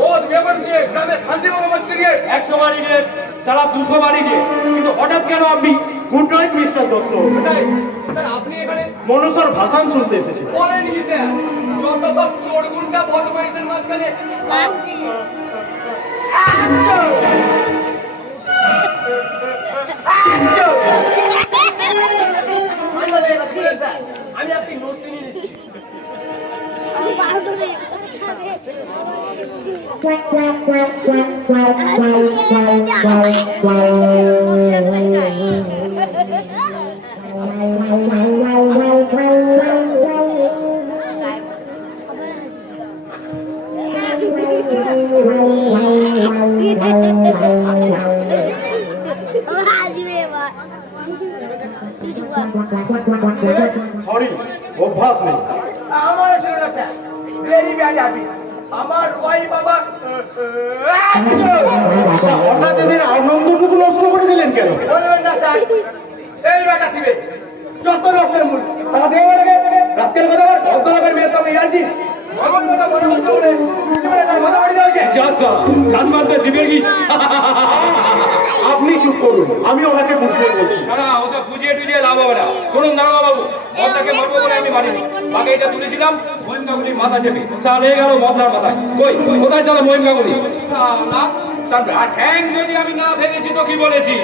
ও গ্রামে শান্তি বন্দোবস্ত নিয়ে 100 বাড়ি দিয়ে চালা 200 বাড়ি দিয়ে, কিন্তু হঠাৎ কেন আপনি? Good night mister Dutta. আপনি এখানে মনসার ভাষণ শুনতে এসেছি। বলেন কি স্যার, যত সব চোর গুন্ডা বদমাইশদের মাঝখানে আমি আপনি নোস্তি নিয়ে নিচ্ছি। সরি, অভ্যাস নেই। আমার ছিল না স্যার, ভেরি ব্যাড হ্যাবিট। আমার ওই বাবা হঠাৎ এদের আনন্দটুকু নষ্ট করে দিলেন কেন? বলবেন না স্যার, এই বেটা শিবে যত রকমের মূল তারা দিয়ে বলে রাস্কেল কথা বল, ভদ্রলোকের মেয়ে তো আমি জানি আমার কথা মনে হচ্ছে বলে মাথা বাড়ি যাচ্ছে। আপনি চুপ করুন, আমি ওনাকে বুঝিয়ে বলছি। না ওসব বুঝিয়ে টুজিয়ে লাভ হবে না। শুনুন দারোগা বাবু, মদটাকে মারবো বলে আমি মারিনি, বাকি এটা তুলেছিলাম মহিম কাকুনির মাথা চেপে। চাল হয়ে গেল মদলার মাথায়। কই কোথায় চালা মহিম কাকুনি? তার ঠ্যাং যদি আমি না ভেঙেছি তো কি বলেছি?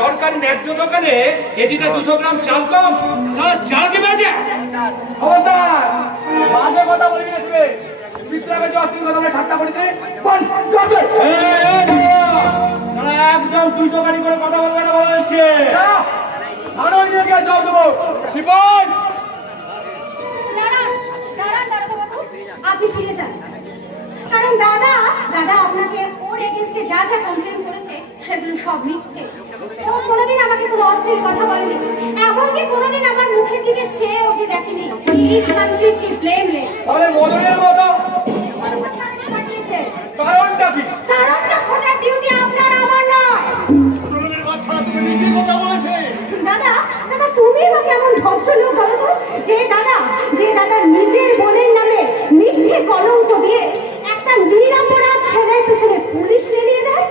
সরকারি ন্যায্য দোকানে কেজিতে 200 গ্রাম চাল কম, সারা চাল কি বেজে? খবরদার বাজে কথা বলবি না শুনে চিত্রাকে যে অশ্লীল কথা বলে ঠাট্টা করেছে বল যাবে সারা একদম তুই দোকানি করে কথা বলবে না বলা হচ্ছে। আরো জায়গা জবাব দেবো শিবন দাঁড়ান দাঁড়ান দাঁড়ান বাবু, আপনি ফিরে যান। কারণ দাদা দাদা আপনাকে ওর এগেইনস্টে যা যা কমপ্লেন করেছে সেগুলো সব মিথ্যে। ও কোনোদিন আমাকে কোনো অশ্লীল কথা বলেনি, এমনকি কোনোদিন আমার মুখের দিকে চেয়ে অবধি দেখেনি। He is completely blameless. তাহলে মদনের মতো কারণটা কি? কারণটা খোঁজার ডিউটি আপনার আমার নয়। প্রণবের বাচ্চারা তুমি নিচে কথা বলেছে। দাদা দাদা তুমি বা কেমন ভদ্রলোক বলো তো, যে দাদা নিজের বোনের নামে মিথ্যে কলঙ্ক দিয়ে একটা নিরাপরাধ ছেলের পিছনে পুলিশ লেলিয়ে দেয়।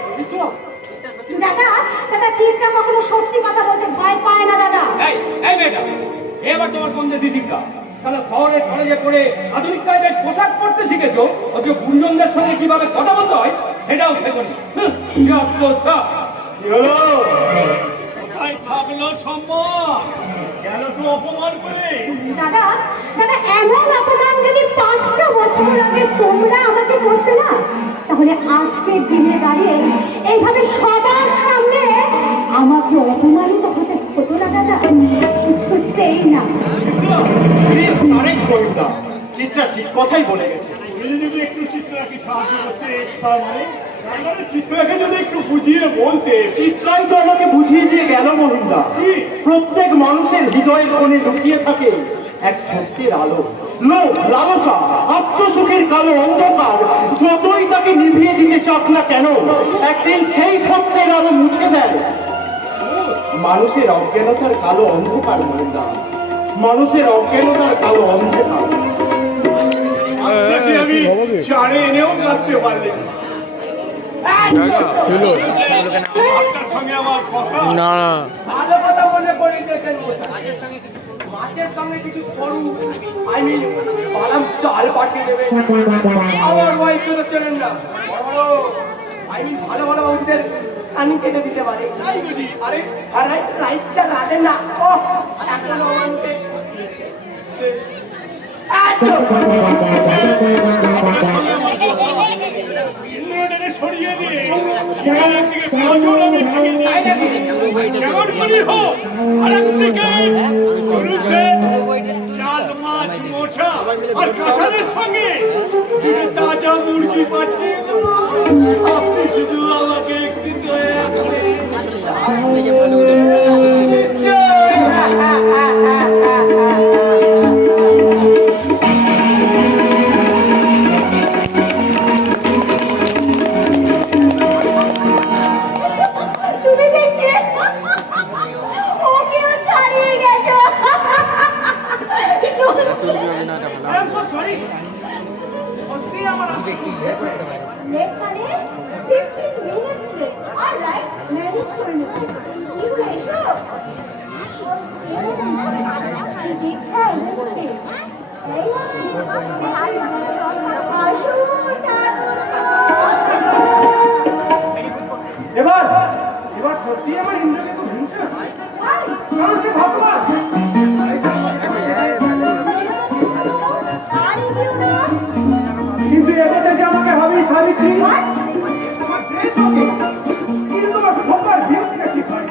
দাদা দাদা চিত্রা কখনো সত্যি কথা বলতে ভয় পায় না দাদা। এই মেয়েটা, এবার তোমার কোন দেশি শিক্ষা? তাহলে শহরের কলেজে পড়ে আধুনিক টাইপের পোশাক পরতে শিখেছো, অথচ গুঞ্জনদের সঙ্গে কিভাবে কথা বলতে হয় সেটাও শেখনি। কি হলো? কোথায় থাকলো সম্মান? কেন তো অপমান করে? দাদা দাদা এমন অপমান যদি 5টা বছর আগে তোমরা আমাকে করতে না, তাহলে আজকের দিনে দাঁড়িয়ে এইভাবে সবার সামনে আমাকে অপমানিত হতে হতো না দাদা, কিছুতেই না। আরেক কবিতা চিত্রা ঠিক কথাই বলে গেছে। তুমি যদি একটু চিত্রাকে সাহায্য করতে, তার মানে চিত্রাকে যদি একটু বুঝিয়ে বলতে। চিত্রাই তো আমাকে বুঝিয়ে দিয়ে গেল মহিন্দা, প্রত্যেক মানুষের হৃদয়ের কোণে লুকিয়ে থাকে এক সত্যের আলো। লোভ, লালসা, আত্মসুখের কালো অন্ধকার যতই তাকে নিভিয়ে দিতে চাক না কেন, একদিন সেই সত্যের আলো মুছে দেয় মানুষের অজ্ঞানতার কালো অন্ধকার। মহিন্দা, মানুষের অজ্ঞানতার কালো অন্ধকার। আজকে আমি চারে এনেও কাঁদতে পারলে না। আপনার সঙ্গে আমার কথা। না না ভালো কথা বলে বলি দেখেন মাছের সঙ্গে কিছু সরু বাদাম চাল পাঠিয়ে দেবে। আমার ওয়াইফ তো চলেন না ভালো ভালো মানুষদের কানি কেটে দিতে পারে। তাই বুঝি? আরে আরে রাইটটা রাধে না। ও এখন আমাকে ইন্দ্রটাকে সরিয়ে দিয়ে সেখান থেকে নজর আমি ভেঙে দিই। যেমন করি হোক, আরেকদিকে গরুতে চাল, মাছ, মোছা আর কাঁঠালের সঙ্গে তাজা মুরগি পাঠিয়ে দেবো। আপনি শুধু আমাকে একটু দয়া করে তুমি দেখছি ওকেও ছাড়িয়ে গেছো। লেট মানে 15 মিনিটস লেট। অলরাইট, ম্যানেজ করে নেব। ইউ এসো। এই দেখছো দেখতে। এই আসো ঠাকুর। এবার সত্যি আমার ইন্দ্রকে খুব হিংসা হয়। কারণ সে ভগবান। কিন্তু এটাতে যে আমাকে হবে সাবিত্রী আমার ড্রেস ওকে, কিন্তু আমার ভোপার বিরক্তিটা কি হয়?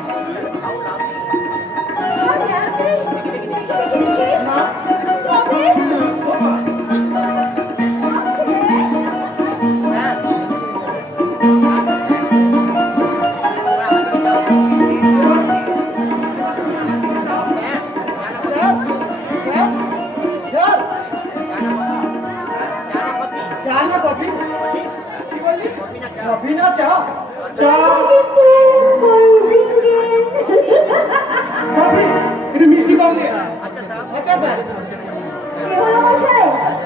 মিষ্টি কম দিয়ে।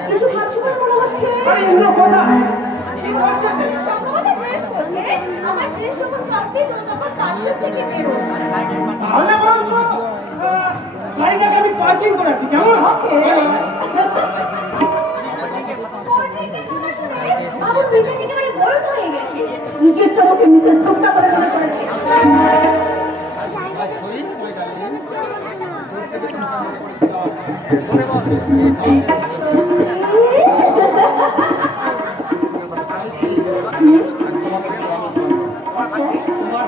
কিছু ভাবছি বলে মনে হচ্ছে। সম্ভবত ড্রেস করছে। আমার ড্রেস যখন কমপ্লিট হলো তখন তান্ত্রিক থেকে বেরো। তাহলে বরঞ্চ গাড়িটাকে আমি পার্কিং করে আসি, কেমন? বাবুর মেজাজ একেবারে বোল্ড হয়ে গেছে। নিজের চোখে মিসেস গুপ্তা বলে মনে করেছে। আর শরীর নয় ডার্লিং, দূর থেকে তোমাকে মনে করেছিলাম। তোমার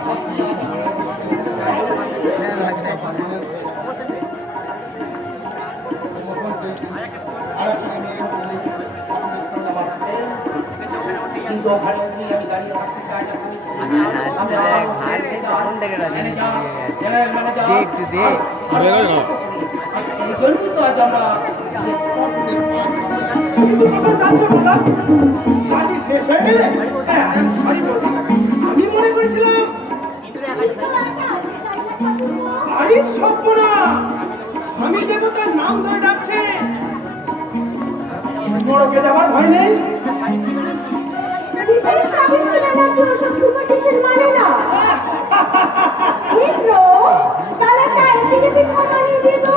ভাবছি আজ আমার কিন্তু ওখানে আমি গাড়ি রাখতে চাই না। জেনারেল ম্যানেজার এই জন্যই তো আজ আমরা কাজই শেষ হয়ে গেলে হ্যাঁ, sorry বৌদি। আমি মনে করেছিলাম আরে সপ্পনা স্বামী দেবতার নাম ধরে ডাকছে, নরকে যাওয়ার ভয় নেই। মিসেস স্বামী বলে ডাকছে, ওসব সুপারস্টিশন মানে না। হিরো, তাহলে একটা এপিডেমিক বানিয়ে দিয়ে তো।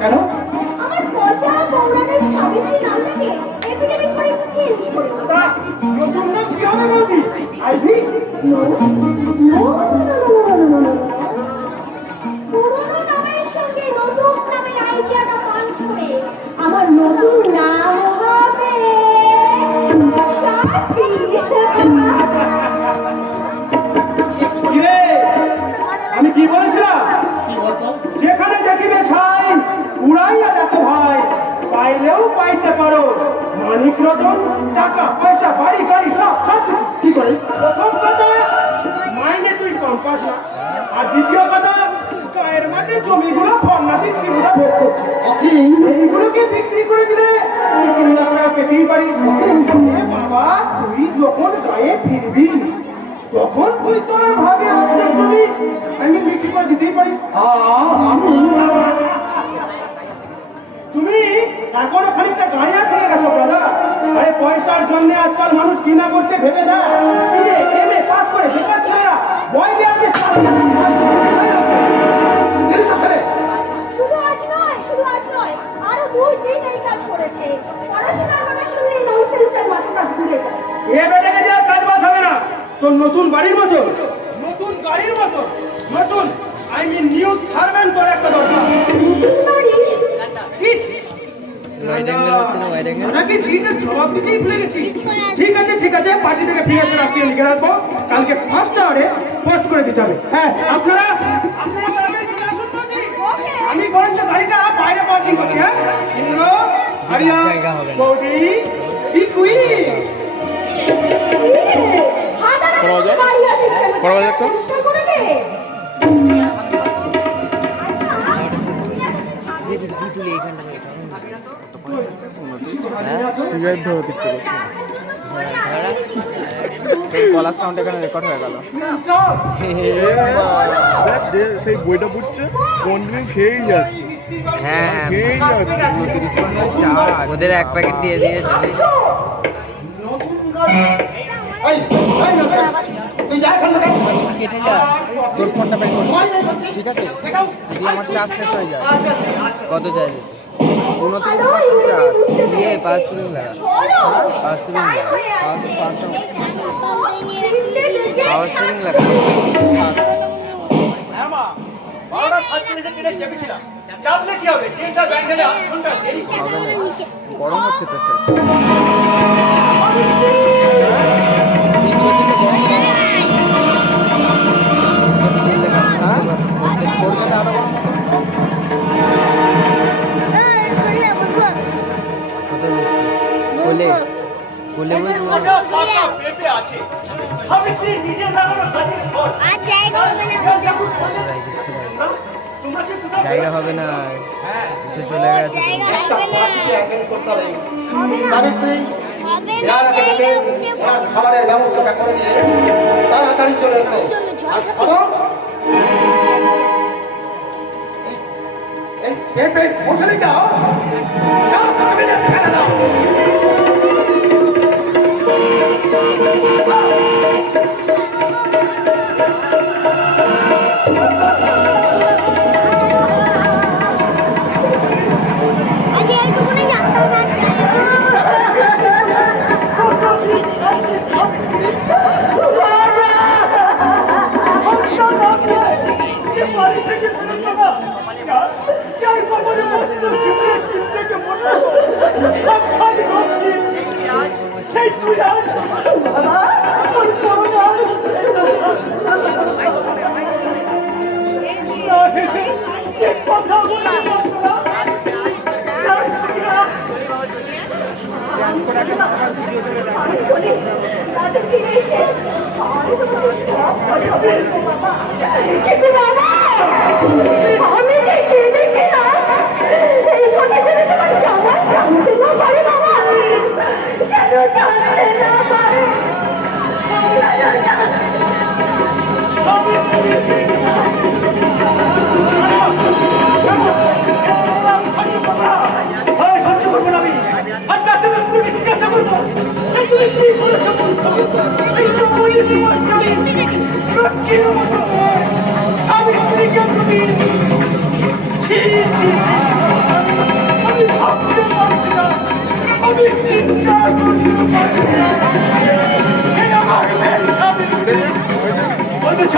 কেন আমার পচা পৌরাণিক স্বামীজির নামটাকে এপিডেমিক করে চেঞ্জ করে দাও। তা নতুন নাম কি হবে বৌদি? আইভি? পুরোনো নামের সঙ্গে নতুন নামের আইডিয়াটা পাঞ্চ করে আমার নতুন নাম হবে সাথী। কিরে, আমি কি বলেছিলাম? কি বলতো? যেখানে দেখিবে ছাই উড়াইয়া দেখো ভাই, পাইলেও পাইতে পারো মানিক রতন, টাকা পয়সা, বাড়ি গাড়ি সব সব কিছু। কি করে? প্রথম কথা মাইনে তুই কম পাস না, আর দ্বিতীয় কথা গায়ের মাঠে জমিগুলো ফর্নাদির সুবিধা ভোগ করছে। অসীম এইগুলোকে বিক্রি করে দিলে তুই 3 লাখ টাকা পেতেই পারিস। এ বাবা, তুই যখন গায়ে ফিরবি তখন তুই তোর ভাগে অর্ধেক জমি আমি বিক্রি করে দিতেই পারিস। আমি তুমি এখনো খানিকটা গাঁয়া থেকে গেছো দাদা। আরে পয়সার জন্য আজকাল মানুষ কি না করছে ভেবে না। এমএ পাস করে বেকার ছেলেরা বই আছে। শুধু আজ নয়, আরো 2 দিন এই কাজ করেছে। পড়াশোনার কথা শুনলে ননসেন্সের মাথাটা ঘুরে যায়। এ বেটাকে দিয়ে আর কাজ বাজ হবে না। তোর নতুন বাড়ির মতো, নতুন গাড়ির মতো, নতুন আই মিন নিউ সার্ভেন্ট তোর একটা দরকার। নতুন বাড়ি? ইস, নাকি জিটা জবাব দিতেই ভুলে গেছি। ঠিক আছে, পার্টি থেকে ফিরে এসে রাত্রে লিখে রাখবো, কালকে ফার্স্ট আওয়ারে পোস্ট করে দিতে হবে। হ্যাঁ, আপনারা তাড়াতাড়ি চলে আসুন বাকি। আমি বরঞ্চ গাড়িটা বাইরে পার্কিং করছি। হ্যাঁ, ইন্দ্র, আরিয়া, বৌদি, ইকুই। করবা যাক তো? সিগারেট ধরে দিচ্ছে গলার সাউন্ড এখানে রেকর্ড হয়ে গেল। দেখ যে সেই বইটা পড়ছে কন্টিনিউ খেয়েই যাচ্ছে। হ্যাঁ খেয়েই যাচ্ছে। 30% চার্জ ওদের এক প্যাকেট দিয়ে দিয়েছে। তুই যা এখান থেকে। কেটে যা, তোর ফোনটা বের কর, ঠিক আছে? যদি আমার চার্জ শেষ হয়ে যায়। কত চার্জ? 29% চার্জ দিয়ে পাঁচ সুবিং লাগা, পাঁচ সুবিং লাগা, পাওয়ার সুবিং লাগা। হ্যাঁ মা, 12:47 ট্রেনে চেপেছিলাম। চাপলে কি হবে? ট্রেনটা ব্যাঙ্গালে 8 ঘন্টা দেরি। গরম হচ্ছে তো স্যার। কোলে কোলে ফাঁকা ফাঁকা পেঁপে আছে। সাবিত্রী নিজের লাগানো গাছের ফল। তোমরা কি কোথাও জায়গা হবে না, একটু চলে গেছে। একটা পার্টিতে অ্যাটেন্ড করতে হবে। সাবিত্রী, যার আগে থেকে খাবারের ব্যবস্থাটা করে দিয়ে তাড়াতাড়ি চলে এসো। আর শোনো, এই পেট হোটেলে যাও, যাও টেবিলে ফেলে দাও। আগে এইটুকুনি জানতাম না। সমস্ত শিবিরের টিম থেকে মনে সাক্ষাৎ নদী সেই তুই আর তোর করোনা যে কথা বলে আমি চলি তাদের ফিরে এসে আমি তোমাকে সব কথা বলবো বাবা কিন্তু বাবা আমি যে কেঁদেছিলাম এই কথা জেনে তোমার জামাই জানতে না পারে বাবা যেন জানতে না পারে সহ্য করবো না আমি আর তাতে তোকে ঠিক আছে বলবো তুমি কি করেছো এই যে পুলিশ রক্ষীর মতো সাবিত্রীকে তুমি ছি ছি ছি আমি ভাবতে পারছি না আমি চিন্তা করতে পারছি না এই আমার মেয়ে সাবিত্রী অথচ